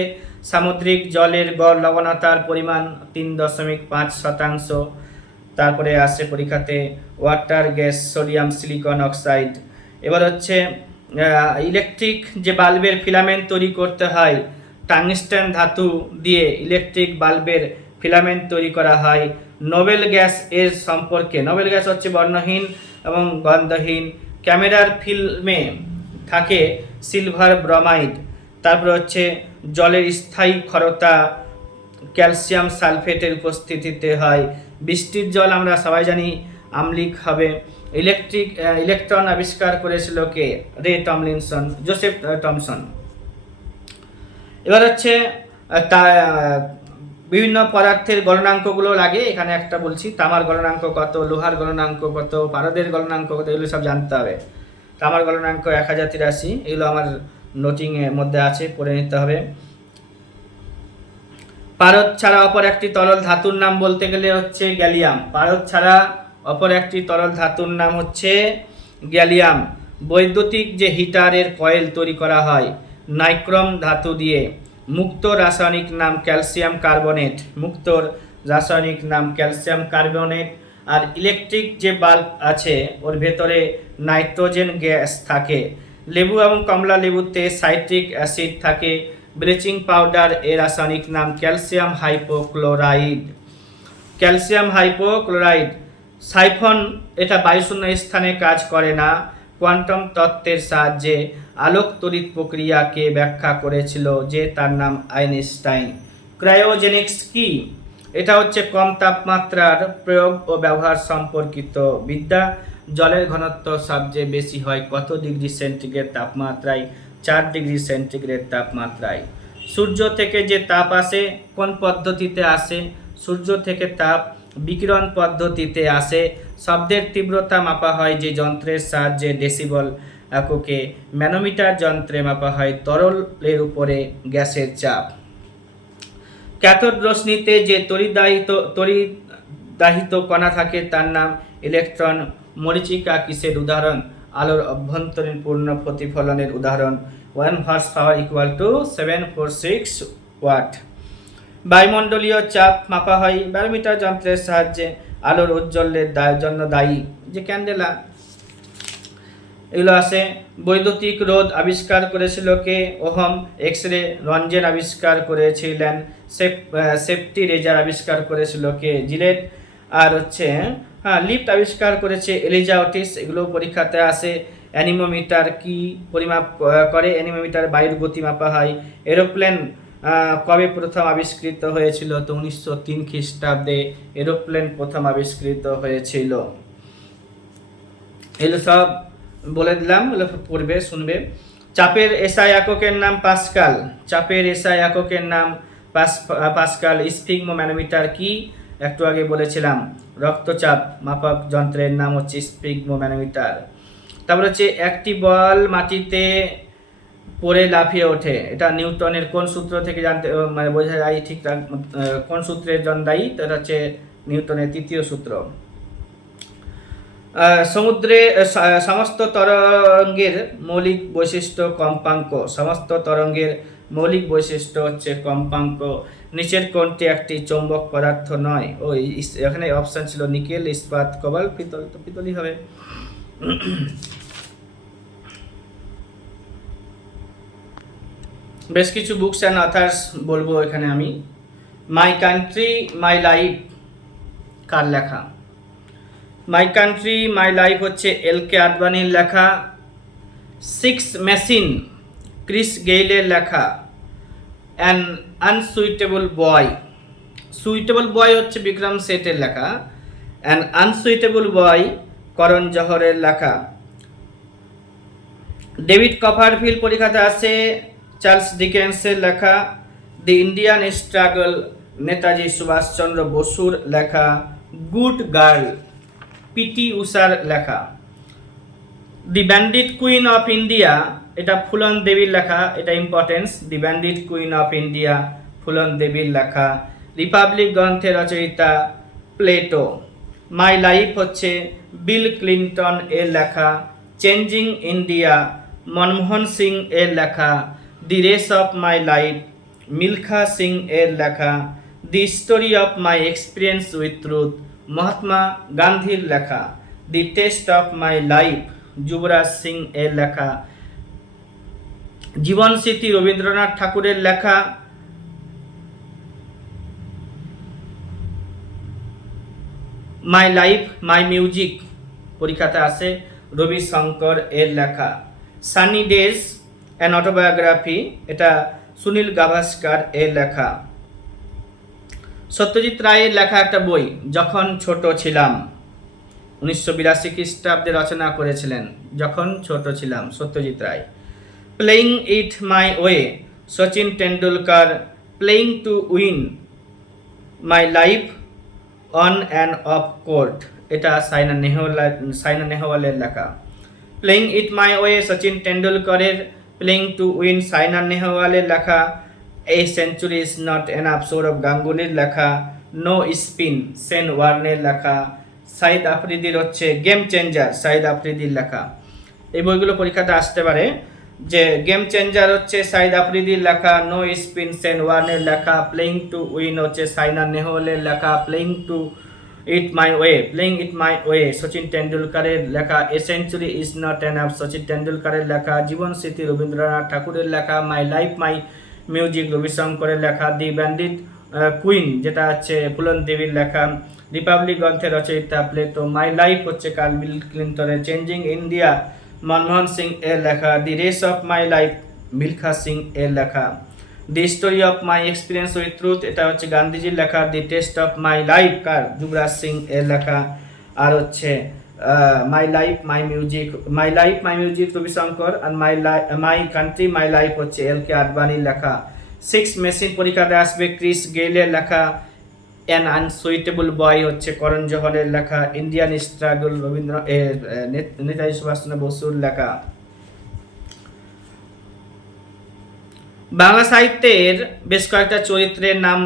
সামুদ্রিক জলের গড় লবণতার পরিমাণ 3.5%। তারপরে আসে পরীক্ষাতে water gas, sodium silicon oxide. এবার হচ্ছে ইলেকট্রিক যে বাল্বের ফিলামেন্ট তৈরি করতে হয়, টাংস্টেন ধাতু দিয়ে ইলেকট্রিক বাল্বের ফিলামেন্ট তৈরি করা হয়। নোবেল গ্যাস এর সম্পর্কে, নোবেল গ্যাস হচ্ছে বর্ণহীন এবং গন্ধহীন। ক্যামেরার ফিল্মে থাকে সিলভার ব্রোমাইড। তারপরে হচ্ছে জলের স্থায়ী ক্ষারতা ক্যালসিয়াম সালফেটের উপস্থিতিতে হয়। বৃষ্টির জল আমরা সবাই জানি আম্লিক হবে। ইলেকট্রন আবিষ্কার করেছিল কে? Ray Tomlinson, Joseph Thomson. এবার হচ্ছে বিভিন্ন পদার্থের গলনাঙ্কগুলো লাগে, এখানে একটা বলছি। তামার গলনাঙ্ক কত, লোহার গলনাঙ্ক কত, পারদের গলনাঙ্ক কত, এগুলো সব জানতে হবে। তামার গলনাঙ্ক 1083, এগুলো আমার নোটিংয়ের মধ্যে আছে, পড়ে নিতে হবে। পারদ ছাড়া অপর একটি তরল ধাতুর নাম বলতে গেলে হচ্ছে গ্যালিয়াম। পারদ ছাড়া অপর একটি তরল ধাতুর নাম হচ্ছে গ্যালিয়াম। বৈদ্যুতিক যে হিটারের কয়েল তৈরি করা হয় নাইক্রোম ধাতু দিয়ে। মুক্ত রাসায়নিক নাম ক্যালসিয়াম কার্বনেট। মুক্তর রাসায়নিক নাম ক্যালসিয়াম কার্বনেট। আর ইলেকট্রিক যে বাল্ব আছে ওর ভেতরে নাইট্রোজেন গ্যাস থাকে। লেবু এবং কমলা লেবুতে সাইট্রিক অ্যাসিড থাকে। ব্লিচিং পাউডার এর রাসায়নিক নাম calcium hypochlorite. Calcium hypochlorite. Siphon, এটা বায়ুশূন্য স্থানে কাজ করে না। কোয়ান্টাম তত্ত্বের সাহায্যে আলোক তড়িৎ প্রক্রিয়াকে ব্যাখ্যা করেছিল যে তার নাম আইনস্টাইন। ক্রায়োজেনিক্স কি? এটা হচ্ছে কম তাপমাত্রার প্রয়োগ ও ব্যবহার সম্পর্কিত বিদ্যা। জলের ঘনত্ব সবচেয়ে বেশি হয় কত ডিগ্রি সেন্টিগ্রেড তাপমাত্রায়? 4 ডিগ্রি সেন্টিগ্রেড তাপমাত্রায়। সূর্য থেকে যে তাপ আসে কোন পদ্ধতিতে আসে? সূর্য থেকে তাপ বিকিরণ পদ্ধতিতে আসে। শব্দের তীব্রতা মাপা হয় যে যন্ত্রের সাহায্যে ডেসিবল এককে। ম্যানোমিটার যন্ত্রে মাপা হয় তরলের উপরে গ্যাসের চাপ। ক্যাথোড রশ্মিতে যে তড়িদাহিত কণা থাকে তার নাম ইলেকট্রন। মরীচিকা কিসের উদাহরণ? আলোর অভ্যন্তরীণ পূর্ণ প্রতিফলনের উদাহরণ। 1 horse power equal to 746 watt. বায়ুমণ্ডলীয় চাপ মাপা হয় ব্যারোমিটার যন্ত্রের সাহায্যে। আলোর ঔজ্জ্বল্যের জন্য দায়ী যে ক্যান্ডেলা। এগুলো আছে। বৈদ্যুতিক রোধ আবিষ্কার করেছিল কে? ওহম। এক্স রে রঞ্জেন আবিষ্কার করেছিলেন। সেফটি রেজার আবিষ্কার করেছিল কে? জিলেট। আর হচ্ছে লিফট আবিষ্কার করেছে এলিজা ওটিস। এগুলো পরীক্ষাতে আসে। অ্যানিমোমিটার কি পরিমাপ করে? অ্যানিমোমিটার বায়ুর গতি মাপা হয়। এরোপ্লেন কবে প্রথম আবিষ্কৃত হয়েছিল? তো 1903 খ্রিস্টাব্দে এরোপ্লেন প্রথম আবিষ্কৃত হয়েছিল। এগুলো সব বলে দিলাম, পড়বে শুনবে। চাপের এসআই এককের নাম পাস্কাল। চাপের এসআই এককের নাম পাস্কাল। স্ফিগমোম্যানোমিটার কি? একটু আগে বলেছিলাম। রক্তচাপ মাপক যন্ত্রের নাম হচ্ছে স্ফিগমোম্যানোমিটার। তারপর হচ্ছে একটি বল মাটিতে পড়ে লাফিয়ে ওঠে, এটা নিউটনের কোন সূত্র থেকে জানতে মানে বোঝা যায়? ঠিকঠাক কোন সূত্রের জন্য দায়ী? এটা হচ্ছে নিউটনের তৃতীয় সূত্র। সমুদ্রে সমস্ত তরঙ্গের মৌলিক বৈশিষ্ট্য কম্পাঙ্ক। সমস্ত তরঙ্গের মৌলিক বৈশিষ্ট্য হচ্ছে কম্পাঙ্ক। নিচের কোনটি একটি চৌম্বক পদার্থ নয়? ওই এখানে অপশন ছিল নিকেল, ইস্পাত, কোবাল্ট, পিতল। তো পিতলই হবে। বেশ কিছু বুকস অ্যান্ড অথার্স বলবো এখানে আমি। মাই কান্ট্রি মাই লাইফ কার লেখা? মাই কান্ট্রি মাই লাইফ হচ্ছে এল.কে. আদবানির লেখা। 6 মেশিন ক্রিস গেইলের লেখা। An unsuitable boy. সুইটেবল বয় হচ্ছে বিক্রম সেটের লেখা। অ্যান আনসুইটেবল বয় করণ জহরের লেখা। ডেভিড কপারফিল্ড পরীক্ষাতে আছে, চার্লস ডিকেন্সের লেখা। The Indian struggle Netaji Subhas Chandra বসুর লেখা। গুড গার্ল পিটি উষার লেখা। The bandit queen of India, এটা ফুলন দেবীর লেখা। এটা importance. The bandit queen of India Phoolan দেবীর লেখা। রিপাবলিক গ্রন্থের রচয়িতা প্লেটো। মাই লাইফ হচ্ছে বিল ক্লিন্টন এর লেখা। চেঞ্জিং ইন্ডিয়া মনমোহন সিং এর লেখা। The race of my life Milkha Singh এর লেখা। The story of my experience with truth Mahatma গান্ধীর লেখা। The test of my life যুবরাজ সিং এর লেখা। জীবন স্মৃতি রবীন্দ্রনাথ ঠাকুরের লেখা। মাই লাইফ মাই মিউজিক পরীক্ষাতে আসে, রবি শঙ্কর এর লেখা। সানি ডেজ অ্যান অটোবায়োগ্রাফি, এটা সুনীল গাভাস্কার এর লেখা। সত্যজিৎ রায়ের লেখা একটা বই যখন ছোট ছিলাম, 1982 খ্রিস্টাব্দে রচনা করেছিলেন। যখন ছোট ছিলাম, Satyajit Ray. Playing it my way, Sachin Tendulkar. Playing to win my life on and off court, এটা সাইনা নেহওয়ালের লেখা। Playing it my way Sachin টেন্ডুলকারের, প্লেইং টু উইন সাইনা নেহওয়ালের লেখা। A century is not enough Sourav গাঙ্গুলির লেখা। নো স্পিন সেন ওয়ার্নের লেখা। সাইদ আফ্রিদির হচ্ছে গেম চেঞ্জার, সাইদ আফ্রিদির লেখা। এই বইগুলো পরীক্ষাতে আসতে পারে। যে গেম চেঞ্জার হচ্ছে সাইদ আফ্রিদির লেখা, নো স্পিন সেন ওয়ার্নের লেখা, প্লেইং টু উইন হচ্ছে সাইনা নেহওয়ালের লেখা, playing it my way Sachin টেন্ডুলকারের লেখা, a century is not enough Sachin টেন্ডুলকারের লেখা, জীবন স্মৃতি রবীন্দ্রনাথ ঠাকুরের লেখা, মাই লাইফ মাই মিউজিক রবিশঙ্করের লেখা, দি ব্যান্ডিট কুইন যেটা হচ্ছে ফুলন দেবীর লেখা, রিপাবলিক গ্রন্থের রচয়িতা প্লেটো, মাই লাইফ হচ্ছে কার্ল বিল ক্লিন্টনের, চেঞ্জিং ইন্ডিয়া মনমোহন সিং এর লেখা, the race of my life Milkha Singh এর লেখা, the story of my experience with truth এটা হচ্ছে গান্ধীজির লেখা, the test of my life কার যুবরাজ সিং এর লেখা, আর হচ্ছে my life my music Ravishankar, আর মাই কান্ট্রি মাই লাইফ হচ্ছে LK আডবাণীর লেখা। 6 মেশিন পরীক্ষাতে আসবে, ক্রিস গেইলের লেখা। অ্যান আনসুইটেবল বয় হচ্ছে করণ জোহরের লেখা। ইন্ডিয়ান স্ট্রাগল নেতাজি সুভাষচন্দ্র বসুর লেখা। বাংলা সাহিত্যের বেশ কয়েকটা চরিত্রের নাম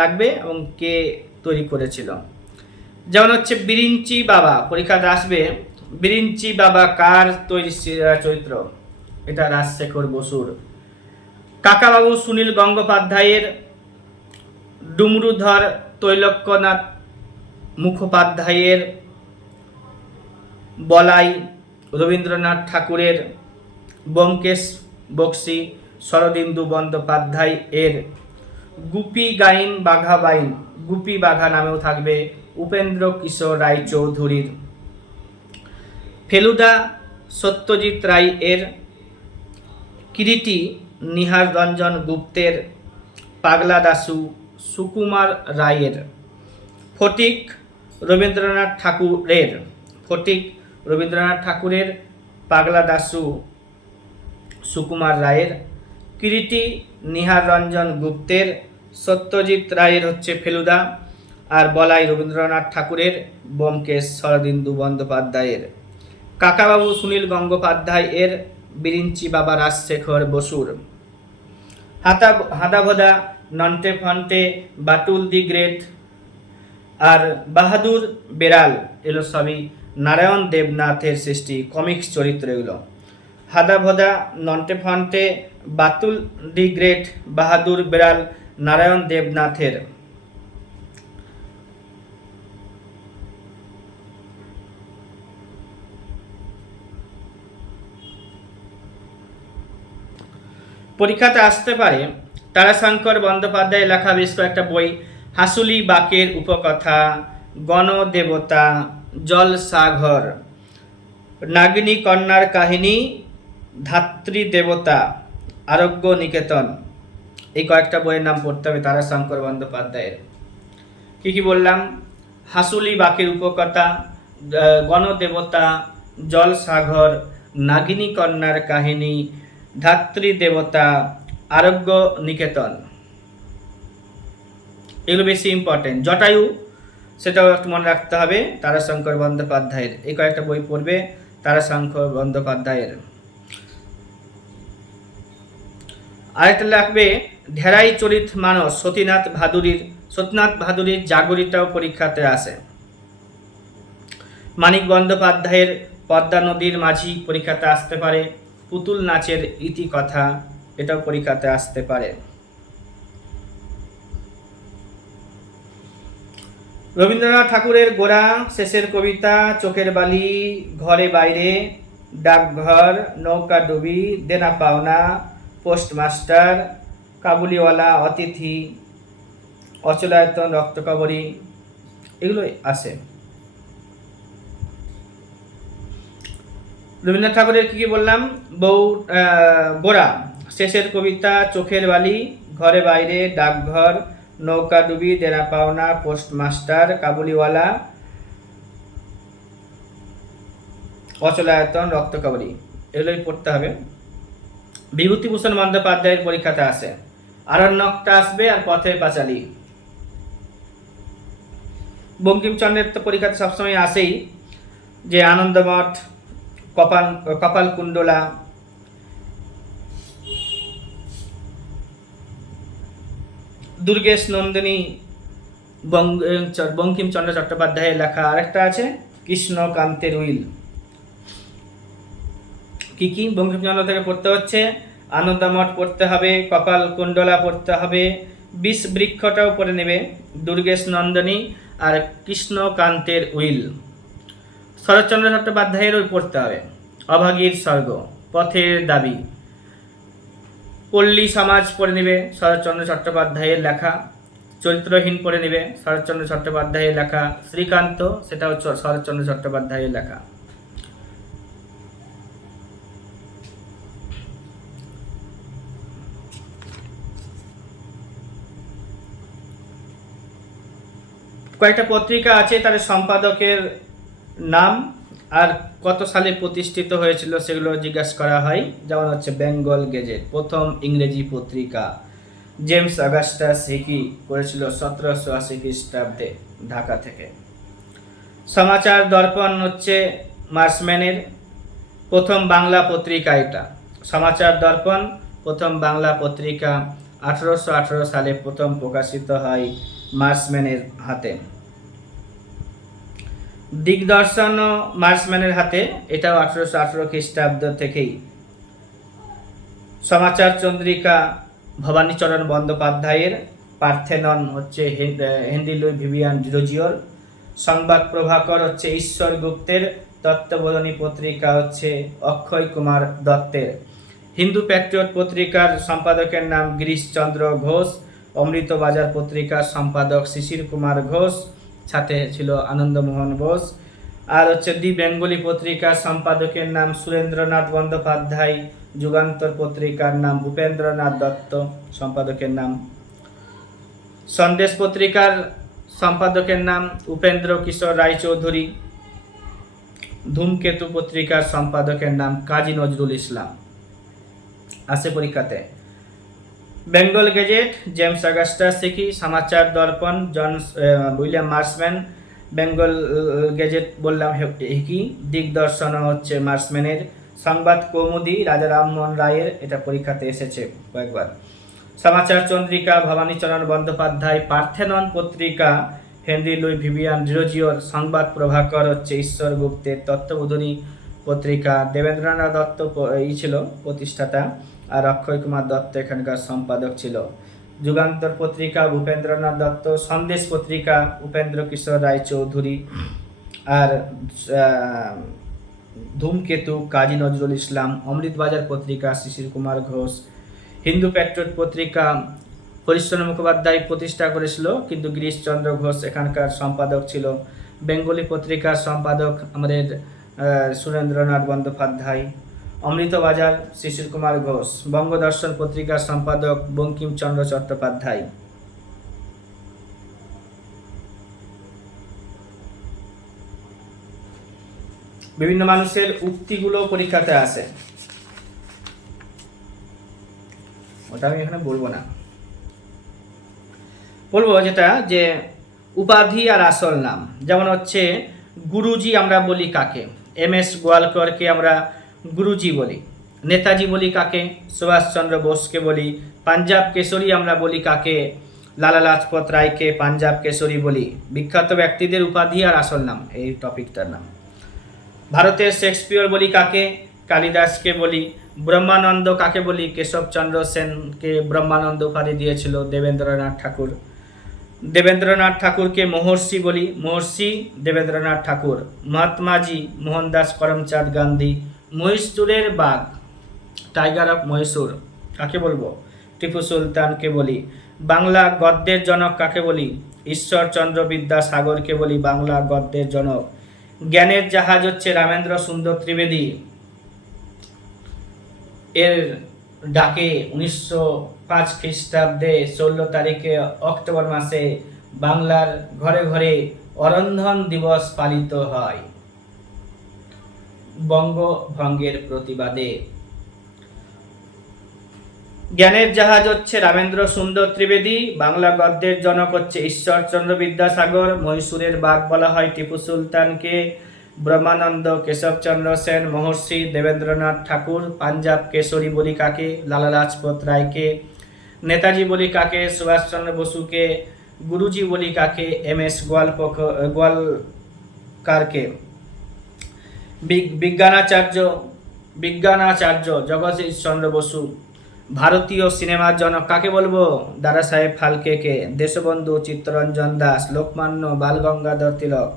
লাগবে এবং কে তৈরি করেছিল। যেমন হচ্ছে বিরিঞ্চি বাবা, পরীক্ষাতে আসবে। বিরিঞ্চি বাবা কার তৈরি চরিত্র? এটা রাজশেখর বসুর। কাকাবাবু সুনীল গঙ্গোপাধ্যায়ের। ডুমরুধর তৈলক্যনাথ মুখোপাধ্যায়ের। বলাই রবীন্দ্রনাথ ঠাকুরের। ব্যোমকেশ বক্সী শরদিন্দু বন্দ্যোপাধ্যায় এর। গুপি গাইন বাঘা বাইন, গুপি বাঘা নামেও থাকবে উপেন্দ্র কিশোর রায়চৌধুরীর। ফেলুদা সত্যজিৎ রায় এর। কিরিটি নিহার রঞ্জন গুপ্তের। পাগলা দাশু সুকুমার রায়ের। ফটিক রবীন্দ্রনাথ ঠাকুরের। পাগলা দাশু সুকুমার রায়ের। কিরিটি নিহার রঞ্জন গুপ্তের। সত্যজিৎ রায়ের হচ্ছে ফেলুদা, আর বলাই রবীন্দ্রনাথ ঠাকুরের। ব্যোমকেশ শরদিন্দু বন্দ্যোপাধ্যায়ের। কাকাবাবু সুনীল গঙ্গোপাধ্যায় এর। বিরিঞ্চি বাবা রাজশেখর বসুর। হাদাভদা নন্টে ফন্টে বাটুল দি গ্রেট, আর বাহাদুর বেড়াল এগুলো সবই নারায়ণ দেবনাথের সৃষ্টি, কমিক্স চরিত্র এগুলো। হাদাভদা নন্টে ফন্টে বাতুল দি গ্রেট, বাহাদুর বেড়াল নারায়ণ দেবনাথের। পরীক্ষাতে আসতে পারে তারাশঙ্কর বন্দ্যোপাধ্যায় লেখা বেশ কয়েকটা বই। হাসুলি বাকের উপকথা, গণদেবতা, জলসাঘর, নাগিনী কন্যার কাহিনী, ধাত্রী দেবতা, আরোগ্য নিকেতন, এই কয়েকটা বইয়ের নাম পড়তে হবে তারাশঙ্কর বন্দ্যোপাধ্যায়ের। কি কি বললাম? হাসুলি বাকের উপকথা, গণদেবতা, জলসাঘর, নাগিনী কন্যার কাহিনী, ধাত্রী দেবতা, আরোগ্য নিকেতন, এগুলো বেশি ইম্পর্টেন্ট। জটায়ু সেটাও একটু মনে রাখতে হবে তারাশঙ্কর বন্দ্যোপাধ্যায়ের। এই কয়েকটা বই পড়বে তারাশঙ্কর বন্দ্যোপাধ্যায়ের। আরেকটা লাগবে ঢেরাই চরিত মানস, সতীনাথ ভাদুরীর জাগরিটাও পরীক্ষাতে আসে। মানিক বন্দ্যোপাধ্যায়ের পদ্মা নদীর মাঝি পরীক্ষাতে আসতে পারে। পুতুল নাচের ইতিকথা, এটাও পরীক্ষাতে আসতে পারে। রবীন্দ্রনাথ ঠাকুরের গোরা, শেষের কবিতা, চোখের বালি, ঘরে বাইরে, ডাকঘর, নৌকা ডুবি, দেনা পাওনা, পোস্টমাস্টার, কাবুলিওয়ালা, অতিথি, অচলায়তন, রক্তকবরী, এগুলোই আসে। রবীন্দ্রনাথ ঠাকুরের কি বললাম? গোরা, শেষের কবিতা, চোখের বালি, ঘরে বাইরে, ডাকঘর, নৌকাডুবি, দেনা পাওনা, পোস্টমাস্টার, কাবুলিওয়ালা, অচলায়তন, রক্তকবরী, এগুলোই পড়তে হবে। বিভূতিভূষণ বন্দ্যোপাধ্যায়ের পরীক্ষাতে আসে, আরণ্যকটা আসবে আর পথের পাঁচালী। বঙ্কিমচন্দ্রের তো পরীক্ষাতে সবসময় আসেই, যে আনন্দমঠ, কপালকুণ্ডলা, দুর্গেশ নন্দিনী বঙ্কিমচন্দ্র চট্টোপাধ্যায়ের লেখা। আরেকটা আছে কৃষ্ণকান্তের উইল। কি কি বঙ্কিমচন্দ্র থেকে পড়তে হচ্ছে? আনন্দমঠ পড়তে হবে, কপালকুণ্ডলা পড়তে হবে, বিষ বৃক্ষটাও পড়ে নেবে, দুর্গেশ নন্দিনী আর কৃষ্ণকান্তের উইল। শরৎচন্দ্র চট্টোপাধ্যায়েরও পড়তে হবে, অভাগীর স্বর্গ, পথের দাবি, পল্লী সমাজ পড়ে নেবে, শরৎচন্দ্র চট্টোপাধ্যায়ের লেখা। চরিত্রহীন পড়ে নেবে, শরৎচন্দ্র চট্টোপাধ্যায়ের লেখা। শ্রীকান্ত, সেটাও শরৎচন্দ্র চট্টোপাধ্যায়ের লেখা। কয়েকটা পত্রিকা আছে, তাদের সম্পাদকের নাম আর কত সালে প্রতিষ্ঠিত হয়েছিল সেগুলো জিজ্ঞাসা করা হয়। যেমন হচ্ছে বেঙ্গল গেজেট, প্রথম ইংরেজি পত্রিকা, জেমস অগাস্টাস হিকি করেছিল 1780 খ্রিস্টাব্দে ঢাকা থেকে। সমাচার দর্পণ হচ্ছে মার্সম্যানের প্রথম বাংলা পত্রিকা। এটা সমাচার দর্পণ প্রথম বাংলা পত্রিকা, 1818 সালে প্রথম প্রকাশিত হয় মার্সম্যানের হাতে। দিগদর্শন মার্সম্যানের হাতে, এটাও 1818 খ্রিস্টাব্দ থেকেই। সমাচার চন্দ্রিকা ভবানীচরণ বন্দ্যোপাধ্যায়ের, পার্থেনন হচ্ছে হেনরি লুই ভিভিয়ান ডিরোজিওর, সংবাদ প্রভাকর হচ্ছে ঈশ্বর গুপ্তের, তত্ত্ববোধিনী পত্রিকা হচ্ছে অক্ষয় কুমার দত্তের, হিন্দু প্যাট্রিয়ট পত্রিকার সম্পাদকের নাম গিরিশচন্দ্র ঘোষ, অমৃতবাজার পত্রিকার সম্পাদক শিশির কুমার ঘোষ, সাথে ছিল আনন্দমোহন বোস। আর হচ্ছে দি বেঙ্গলি পত্রিকার সম্পাদকের নাম সুরেন্দ্রনাথ বন্দ্যোপাধ্যায়, যুগান্তর পত্রিকার নাম ভূপেন্দ্রনাথ দত্ত, সম্পাদকের নাম। সন্দেশ পত্রিকার সম্পাদকের নাম উপেন্দ্র কিশোর রায়চৌধুরী, ধূমকেতু পত্রিকার সম্পাদকের নাম কাজী নজরুল ইসলাম। আসে পরীক্ষাতে। Bengal Gazette James Augustus Hicky, Samachar Darpan William Marshman, Bengal Gazette বললাম হিকি, দিগদর্শন হচ্ছে মার্সম্যানের, সংবাদ কৌমুদি রাজা রামমোহন রায়ের, এটা পরীক্ষাতে এসেছে কয়েকবার। সমাচার চন্দ্রিকা ভবানীচরণ বন্দ্যোপাধ্যায়, পার্থেনন পত্রিকা হেনরি লুই ভিভিয়ান ডিরোজিওর, সংবাদ প্রভাকর হচ্ছে ঈশ্বর গুপ্তের, তত্ত্ববোধিনী পত্রিকা দেবেন্দ্রনাথ দত্ত ছিল প্রতিষ্ঠাতা, আর অক্ষয় কুমার দত্ত এখানকার সম্পাদক ছিল। যুগান্তর পত্রিকা ভূপেন্দ্রনাথ দত্ত, সন্দেশ পত্রিকা উপেন্দ্র কিশোর রায়চৌধুরী, আর ধূমকেতু কাজী নজরুল ইসলাম, অমৃতবাজার পত্রিকা শিশির কুমার ঘোষ, হিন্দু প্যাট্রিয়ট পত্রিকা হরিশ্চন্দ্র মুখোপাধ্যায় প্রতিষ্ঠা করেছিল, কিন্তু গিরিশচন্দ্র ঘোষ এখানকার সম্পাদক ছিল। বেঙ্গলি পত্রিকার সম্পাদক আমাদের সুরেন্দ্রনাথ বন্দ্যোপাধ্যায়, অমৃতবাজার শিশির কুমার ঘোষ, বঙ্গদর্শন পত্রিকার সম্পাদক বঙ্কিমচন্দ্র চট্টোপাধ্যায়। বিভিন্ন মানুষের উক্তিগুলো পরীক্ষাতে আসে, ওটা আমি এখানে বলবো না, বলবো যেটা যে উপাধি আর আসল নাম। যেমন হচ্ছে গুরুজি আমরা বলি কাকে? MS গোয়ালকরকে আমরা গুরুজি বলি। নেতাজি বলি কাকে? সুভাষচন্দ্র বোসকে বলি। পাঞ্জাব কেশরী আমরা বলি কাকে? লালা লাজপত রায়কে পাঞ্জাব কেশরী বলি। বিখ্যাত ব্যক্তিদের উপাধি আর আসল নাম, এই টপিকটার নাম। ভারতের শেক্সপিয়র বলি কাকে? কালিদাসকে বলি। ব্রহ্মানন্দ কাকে বলি? কেশবচন্দ্র সেনকে ব্রহ্মানন্দ উপাধি দিয়েছিল দেবেন্দ্রনাথ ঠাকুর। দেবেন্দ্রনাথ ঠাকুরকে মহর্ষি বলি, মহর্ষি দেবেন্দ্রনাথ ঠাকুর। মহাত্মাজি মোহনদাস করমচাঁদ গান্ধী। মহীশূরের বাঘ, টাইগার অফ মহীশূর কাকে বলবো? টিপু সুলতানকে বলি। বাংলা গদ্যের জনক কাকে বলি? ঈশ্বরচন্দ্র বিদ্যাসাগরকে বলি বাংলা গদ্যের জনক। জ্ঞানের জাহাজ হচ্ছে রামেন্দ্র সুন্দর ত্রিবেদী, এর ডাকে 1900 5 খ্রিস্টাব্দে 16 তারিখে অক্টোবর মাসে বাংলার ঘরে ঘরে অরন্ধন দিবস পালিত হয় বঙ্গভঙ্গের প্রতিবাদে। জ্ঞানের জাহাজ হচ্ছে রামেন্দ্র সুন্দর ত্রিবেদী, বাংলা গদ্যের জনক হচ্ছে ঈশ্বরচন্দ্র বিদ্যাসাগর, মহীশূরের বাঘ বলা হয় টিপু সুলতানকে, ব্রহ্মানন্দ কেশবচন্দ্র সেন, মহর্ষি দেবেন্দ্রনাথ ঠাকুর, পাঞ্জাব কেশরী বলি কাকে, লালা লাজপত রায়কে, নেতাজি বলি কাকে, সুভাষচন্দ্র বসুকে, গুরুজি বলি কাকে, MS গোয়ালকারকে, বিজ্ঞানাচার্য জগদীশ চন্দ্র বসু। ভারতীয় সিনেমার জনক কাকে বলবো? দাদা সাহেব ফালকেকে, দেশবন্ধু চিত্তরঞ্জন দাস, লোকমান্য বালগঙ্গাধর তিলক।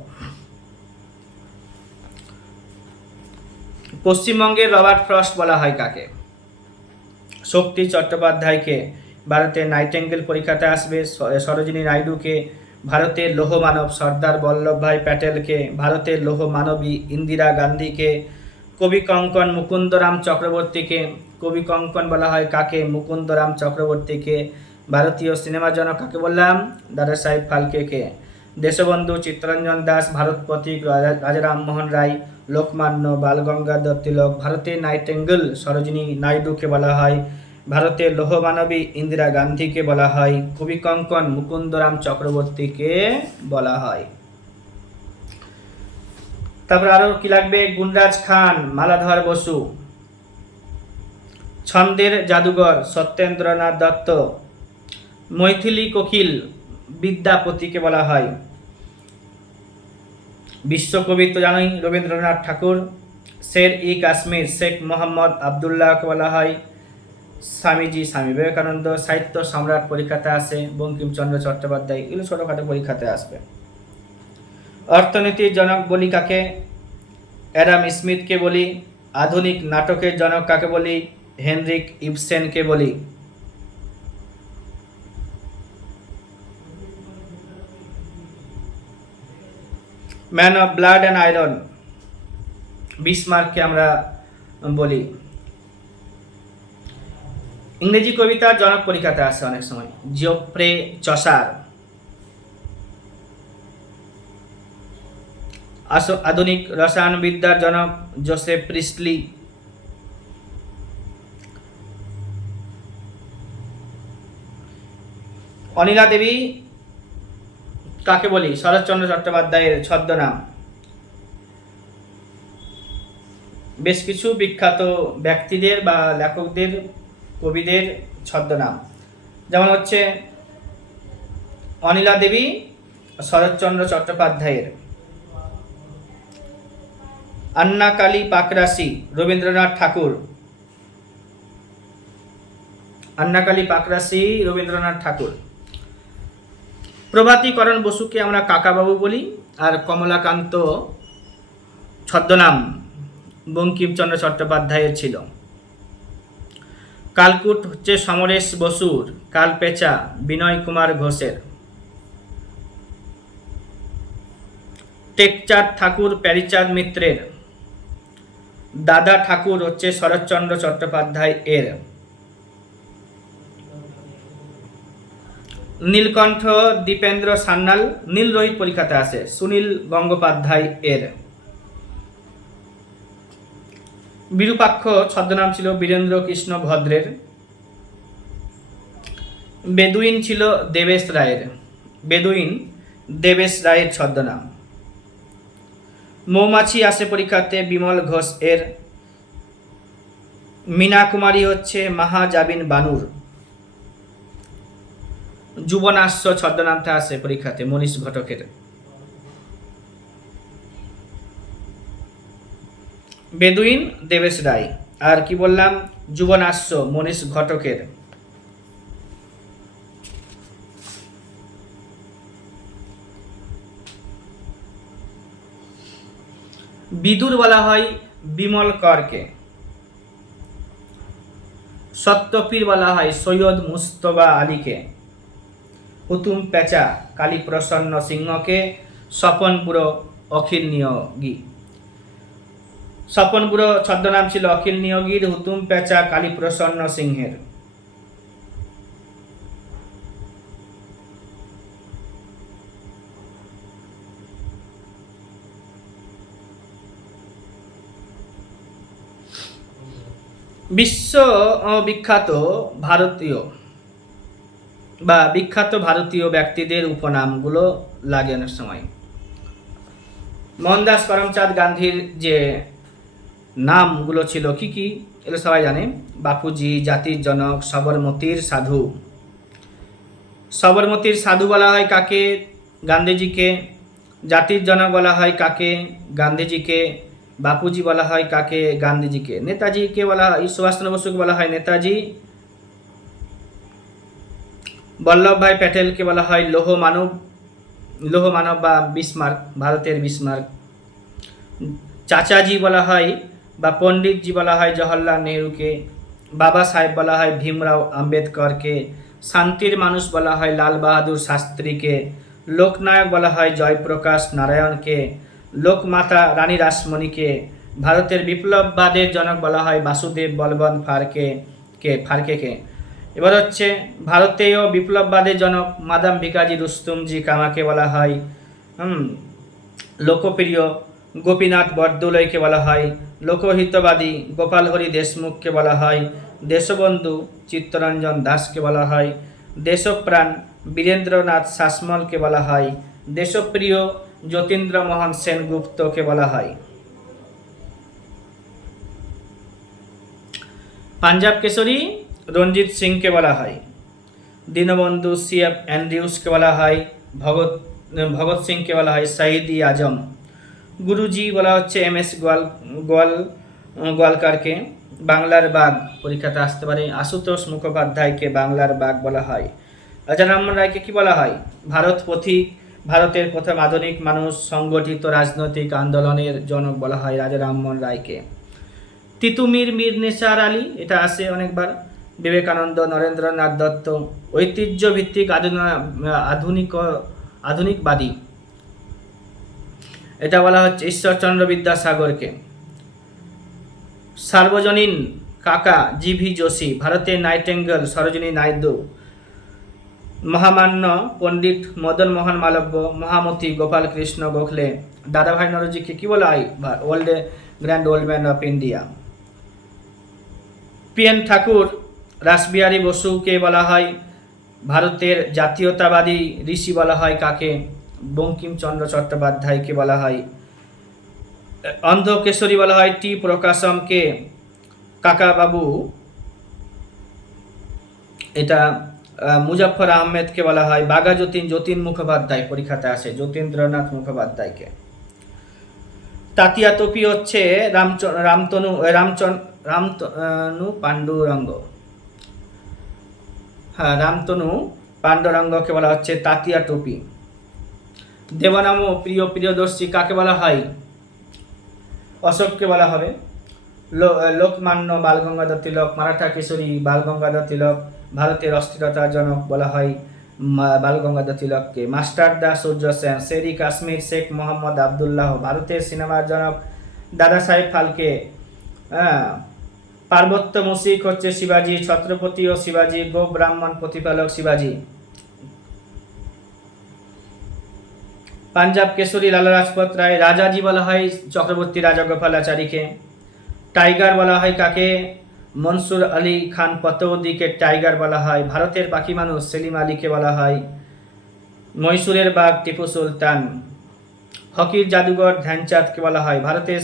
পশ্চিমবঙ্গের রবার্ট ফ্রস্ট বলা হয় কাকে? শক্তি চট্টোপাধ্যায়কে। ভারতের নাইটেঙ্গেল পরীক্ষাতে আসবে। সরোজিনী নাইডুকে। ভারতের লৌহ মানব সর্দার বল্লভভাই প্যাটেলকে, ভারতের লৌহ মানবী ইন্দিরা গান্ধীকে, কবি কঙ্কন মুকুন্দরাম চক্রবর্তীকে। কবি কঙ্কন বলা হয় কাকে? মুকুন্দরাম চক্রবর্তীকে। ভারতীয় সিনেমার জনক কাকে বললাম? দাদা সাহেব ফালকেকে। দেশবন্ধু চিত্তরঞ্জন দাস, ভারত পথিক রাজা রামমোহন রায়, লোকমান্য বালগঙ্গাধর তিলক। ভারতের নাইটেঙ্গেল সরোজিনী নাইডুকে বলা হয়, ভারতের লৌহ মানবী ইন্দিরা গান্ধীকে বলা হয়, কবি কঙ্কন মুকুন্দরাম চক্রবর্তীকে বলা হয়। তারপর আরো কি লাগবে? গুণরাজ খান, মালাধর বসু। ছন্দের জাদুঘর সত্যেন্দ্রনাথ দত্ত। মৈথিলী কোকিল বিদ্যাপতিকে বলা হয়। বিশ্বকবি তো জানোই রবীন্দ্রনাথ ঠাকুর। শের-ই কাশ্মীর শেখ মোহাম্মদ আবদুল্লাহকে বলা হয়। স্বামীজি স্বামী বিবেকানন্দ। সাহিত্য সম্রাট পরীক্ষাতে আসে বঙ্কিমচন্দ্র চট্টোপাধ্যায়। এগুলো ছোটখাটো পরীক্ষাতে আসবে। অর্থনীতির জনক বলি কাকে? অ্যাডাম স্মিথকে বলি। আধুনিক নাটকের জনক কাকে বলি? হেনরিক ইবসেনকে বলি। Man of blood and iron বিসমার্ককে আমরা বলি। ইংরেজি কবিতার জনক পরীক্ষাতে আসে অনেক সময়। Geoffrey Chaucer. আধুনিক রসায়নবিদ্যার জনক জোসেফ প্রিস্টলি। অনিলা দেবী কাকে বলি? শরৎচন্দ্র চট্টোপাধ্যায়ের ছদ্মনাম। বেশ কিছু বিখ্যাত ব্যক্তিদের বা লেখকদের কবিদের ছদ্মনাম, যেমন হচ্ছে অনিলা দেবী শরৎচন্দ্র চট্টোপাধ্যায়ের। আন্নাকালী পাকরাশি রবীন্দ্রনাথ ঠাকুর। আন্নাকালী পাকরাশি রবীন্দ্রনাথ ঠাকুর। প্রভাতীকরণ বসুকে আমরা কাকাবাবু বলি। আর কমলাকান্ত ছদ্মনাম বঙ্কিমচন্দ্র চট্টোপাধ্যায়ের ছিল। কালকুট হচ্ছে সমরেশ বসুর। কালপেঁচা বিনয় কুমার ঘোষের। টেকচাঁদ ঠাকুর প্যারীচাঁদ মিত্রের। দাদা ঠাকুর হচ্ছে শরৎচন্দ্র চট্টোপাধ্যায় এর। নীলকণ্ঠ দীপেন্দ্র সান্যাল নীলরোহিত পরীক্ষাতে আসে। সুনীল গঙ্গোপাধ্যায় এর। বিরূপাক্ষ ছদ্মনাম ছিল বীরেন্দ্র কৃষ্ণ ভদ্রের। বেদুইন ছিল দেবেশ রায়ের। বেদুইন দেবেশ রায়ের ছদ্মনাম। মৌমাছি আসে পরীক্ষাতে বিমল ঘোষ এর। মীনা কুমারী হচ্ছে মাহাজাবিন বানুর। যুবনাশ্য ছদ্মনামটা আসে পরীক্ষাতে মনীষ ঘটকের। বেদুইন দেবেশ রায়। আর কি বললাম? যুবনাশ্য মনীষ ঘটকের। বিদুর বলা হয় বিমল করকে। সত্যপীর বলা হয় সৈয়দ মুস্তফা আলীকে। হুতুম পেঁচা কালীপ্রসন্ন সিংহকে। স্বপন বুড়ো অখিল নিয়োগী। স্বপন বুড়ো ছদ্মনাম ছিল অখিল নিয়োগীর। হুতুম পেঁচা কালীপ্রসন্ন সিংহের। বিশ্ব বিখ্যাত ভারতীয় বা বিখ্যাত ভারতীয় ব্যক্তিদের উপনামগুলো লাগে অনেক সময়। মোহনদাস করমচাঁদ গান্ধীর যে নামগুলো ছিল কি কি, এগুলো সবাই জানে। বাপুজি, জাতির জনক, সবরমতীর সাধু। সবরমতীর সাধু বলা হয় কাকে? গান্ধীজিকে। জাতির জনক বলা হয় কাকে? গান্ধীজিকে। বাপুজি বলা হয় কাকে? গান্ধীজিকে। নেতাজিকে বলা হয়, সুভাষচন্দ্র বসুকে বলা হয় নেতাজি। বল্লভভাই প্যাটেলকে বলা হয় লৌহ মানব বা বিসমার্ক, ভারতের বিসমার্ক। চাচাজি বলা হয় বা পণ্ডিতজি বলা হয় জওহরলাল নেহরুকে। বাবা সাহেব বলা হয় ভীমরাও আম্বেদকরকে। শান্তির মানুষ বলা হয় লাল বাহাদুর শাস্ত্রীকে। লোকনায়ক বলা হয় জয়প্রকাশ নারায়ণকে। লোকমাতা রানী রাসমণিকে। ভারতের বিপ্লববাদের জনক বলা হয় বাসুদেব বলবন্ত ফারকেকে। এবার হচ্ছে ভারতীয় বিপ্লববাদের জনক মাদাম ভিকাজি রুস্তুমজি কামাকে বলা হয়। লোকপ্রিয় গোপীনাথ বরদলৈকে বলা হয়। লোকহিতবাদী গোপাল হরি দেশমুখকে বলা হয়। দেশবন্ধু চিত্তরঞ্জন দাসকে বলা হয়। দেশপ্রাণ বীরেন্দ্রনাথ শাসমলকে বলা হয়। দেশপ্রিয় যতীন্দ্রমোহন সেনগুপ্তকে বলা হয়। পাঞ্জাব কেশরী রঞ্জিত সিংকে বলা হয়। দীনবন্ধু CF অ্যান্ড্রিউসকে বলা হয়। ভগৎ সিংকে বলা হয় শহীদ-ই আজম। গুরুজি বলা হচ্ছে MS গোয়ালকারকে। বাংলার বাঘ পরীক্ষাতে আসতে পারে। আশুতোষ মুখোপাধ্যায়কে বাংলার বাঘ বলা হয়। রাজা রামমোহন রায়কে কি বলা হয়? ভারত পথিক। ভারতের প্রথম আধুনিক মানুষ, সংগঠিত রাজনৈতিক আন্দোলনের জনক বলা হয় রাজা রামমোহন রায়কে। তিতুমির মীর নিসার আলী, এটা আসে অনেকবার। বিবেকানন্দ, নরেন্দ্রনাথ দত্ত। ঐতিহ্য ভিত্তিক আধুনিকবাদী, এটা বলা হচ্ছে ঈশ্বরচন্দ্র বিদ্যাসাগরকে। সার্বজনীন কাকা GV যোশী। ভারতের নাইটেঙ্গেল সরোজিনী নাইডু। মহামান্য পণ্ডিত মদন মোহন মালব্য। মহামতি গোপাল কৃষ্ণ গোখলে। দাদাভাই নওরোজিকে কি বলা হয়? Grand old man of India. PN ঠাকুর রাসবিহারী বসুকে বলা হয় ভারতের জাতীয়তাবাদী ঋষি বলা হয় কাকে? বঙ্কিমচন্দ্র চট্টোপাধ্যায়কে বলা হয়। অন্ধকেশরী বলা হয় টি প্রকাশমকে। কাকাবাবু, এটা মুজাফফর আহমেদকে বলা হয়। বাঘা যতীন মুখোপাধ্যায় পরীক্ষাতে আসে, যতীন্দ্রনাথ মুখোপাধ্যায়কে। তাতিয়া তোপি হচ্ছে রামতনু পাণ্ডুরঙ্গ। হ্যাঁ, রামতনু পাণ্ডুরঙ্গকে বলা হচ্ছে তাতিয়া টুপি। দেবনাম প্রিয়দর্শী কাকে বলা হয়? অশোককে বলা হবে। লোকমান্য বালগঙ্গাধর তিলক। মারাঠা কেশরী বালগঙ্গাধর তিলক। ভারতের অস্থিরতার জনক বলা হয় বালগঙ্গাধর তিলককে। মাস্টারদা সূর্য সেন। শেরি কাশ্মীর শেখ মোহাম্মদ আবদুল্লাহ। ভারতের সিনেমার জনক দাদা সাহেব ফালকে। পার্বত্য মুশিক হচ্ছে শিবাজি। ছত্রপতি ও শিবাজি। গো ব্রাহ্মণ প্রতিপালক শিবাজি। পাঞ্জাব কেশরী লালা রাজপত রায়। রাজাজি বলা হয় চক্রবর্তী রাজগোপালাচারীকে। টাইগার বলা হয় কাকে? মনসুর আলী খান পতৌদিকে টাইগার বলা হয়। ভারতের পাখি মানুষ সেলিম আলীকে বলা হয়। মহীশূরের বাঘ টিপু সুলতান। হকির জাদুঘর ধ্যানচাঁদকে বলা হয়। ভারতের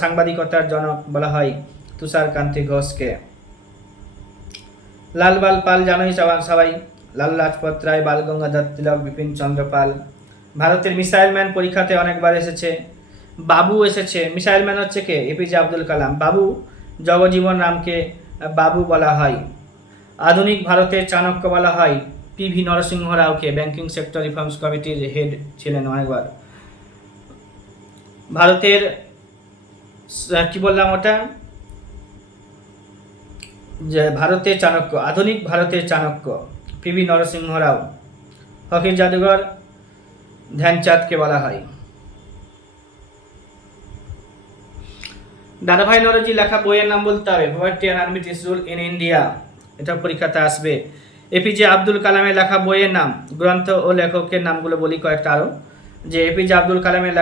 সাংবাদিকতার জনক বলা হয় তুষারকান্তি ঘোষকে। লালবাল পাল জানোই সবাই। লাল লাজপত রায়, বালগঙ্গাধর তিলক, বিপিন চন্দ্র পাল। ভারতের মিসাইল ম্যান পরীক্ষাতে অনেকবার এসেছে। বাবু এসেছে। মিসাইল ম্যান হচ্ছে কে? APJ আব্দুল কালাম। বাবু জগজীবন রামকে বাবু বলা হয়। আধুনিক ভারতের চাণক্য বলা হয় PV নরসিংহ রাওকে। ব্যাংকিং সেক্টর রিফর্মস কমিটির হেড ছিলেন অনেকবার। ভারতের কি বললাম ওটা, যে ভারতের চাণক্য, আধুনিক ভারতের চাণক্য PV নরসিংহ রাও। হকির জাদুঘর ধ্যানচাঁদকে বলা হয়। দাদাভাই নওরোজি লেখা বইয়ের নাম বলতে হবে। Poverty and Armitage rule in India, এটা পরীক্ষাতে আসবে। APJ আব্দুল কালামের লেখা বইয়ের নাম, গ্রন্থ ও লেখকের নামগুলো বলি কয়েকটা আরও। যে APJ আব্দুল কালামের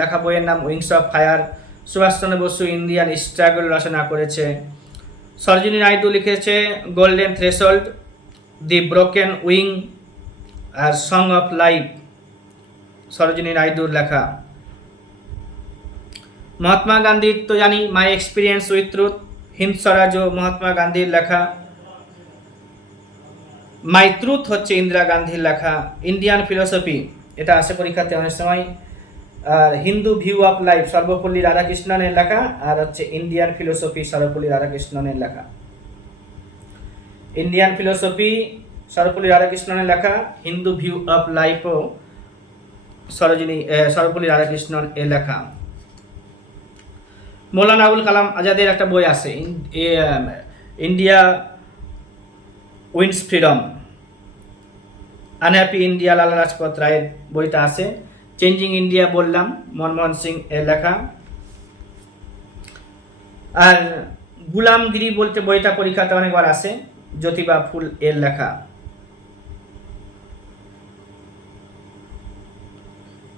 লেখা বইয়ের নাম wings of fire, Subhas Chandra Bose Indian struggle রচনা করেছে। সরোজিনী নাইডু লিখেছে golden threshold, the broken wing আর সং অফ লাইফ, সরোজিনী নাইডুর লেখা। মহাত্মা গান্ধীর তো জানি my experience with truth, Hind স্বরাজও মহাত্মা গান্ধীর লেখা। মাই ট্রুথ হচ্ছে ইন্দিরা গান্ধীর লেখা। ইন্ডিয়ান ফিলোসফি, এটা আসে পরীক্ষাতে অনেক সময়। আর Hindu view of life Sarvepalli রাধাকৃষ্ণনের লেখা, আর হচ্ছে ইন্ডিয়ান ফিলোসফি সর্বপল্লী রাধাকৃষ্ণনের লেখা। ইন্ডিয়ান ফিলোসফি সর্বপল্লী রাধাকৃষ্ণনের লেখা, হিন্দু ভিউ অফ লাইফও সর্বপল্লী রাধাকৃষ্ণন এর লেখা। মৌলানা আবুল কালাম আজাদের একটা বই আছে, India wins freedom, unhappy India, Lala Lajpat রায়ের বইটা আছে। চেঞ্জিং ইন্ডিয়া বললাম, মনমোহন সিং এর লেখা। আর গুলামগিরি বলতে বইটা পরীক্ষাতে অনেকবার আসে, জ্যোতিবা ফুল এর লেখা।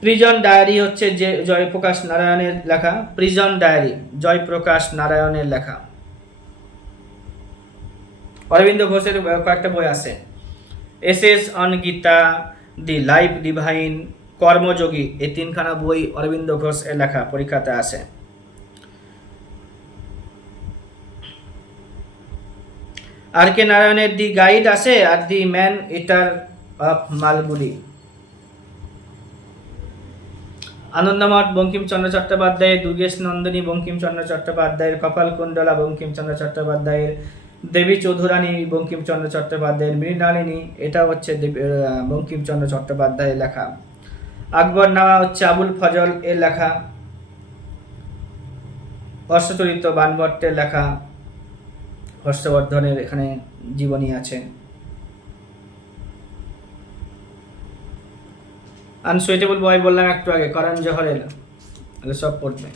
প্রিজন ডায়েরি হচ্ছে যে জয়প্রকাশ নারায়ণের লেখা। প্রিজন ডায়েরি জয়প্রকাশ নারায়ণের লেখা। অরবিন্দ ঘোষের কয়েকটা বই আছে, essays on Gita, the life divine, Karmayogi, এই তিনখানা বই অরবিন্দ ঘোষ এর লেখা, পরীক্ষাতে আসে। আর কে নারায়ণের দি গাইড আছে, আর the man eater of Malgudi. Anandamath Bankimchandra চট্টোপাধ্যায়ের, দুর্গেশ নন্দিনী বঙ্কিমচন্দ্র চট্টোপাধ্যায়ের, কপালকুণ্ডলা বঙ্কিমচন্দ্র চট্টোপাধ্যায়ের, দেবী চৌধুরানী বঙ্কিমচন্দ্র চট্টোপাধ্যায়ের, মৃণালিনী এটা হচ্ছে বঙ্কিমচন্দ্র চট্টোপাধ্যায়ের লেখা। আকবরনামা হচ্ছে আবুল ফজল এর লেখা। হর্ষচরিত বাণভট্টের লেখা, হর্ষবর্ধনের এখানে জীবনী আছে। আনসুইটেবল বয় বললাম একটু আগে, করণ জোহরের, সব পড়বে।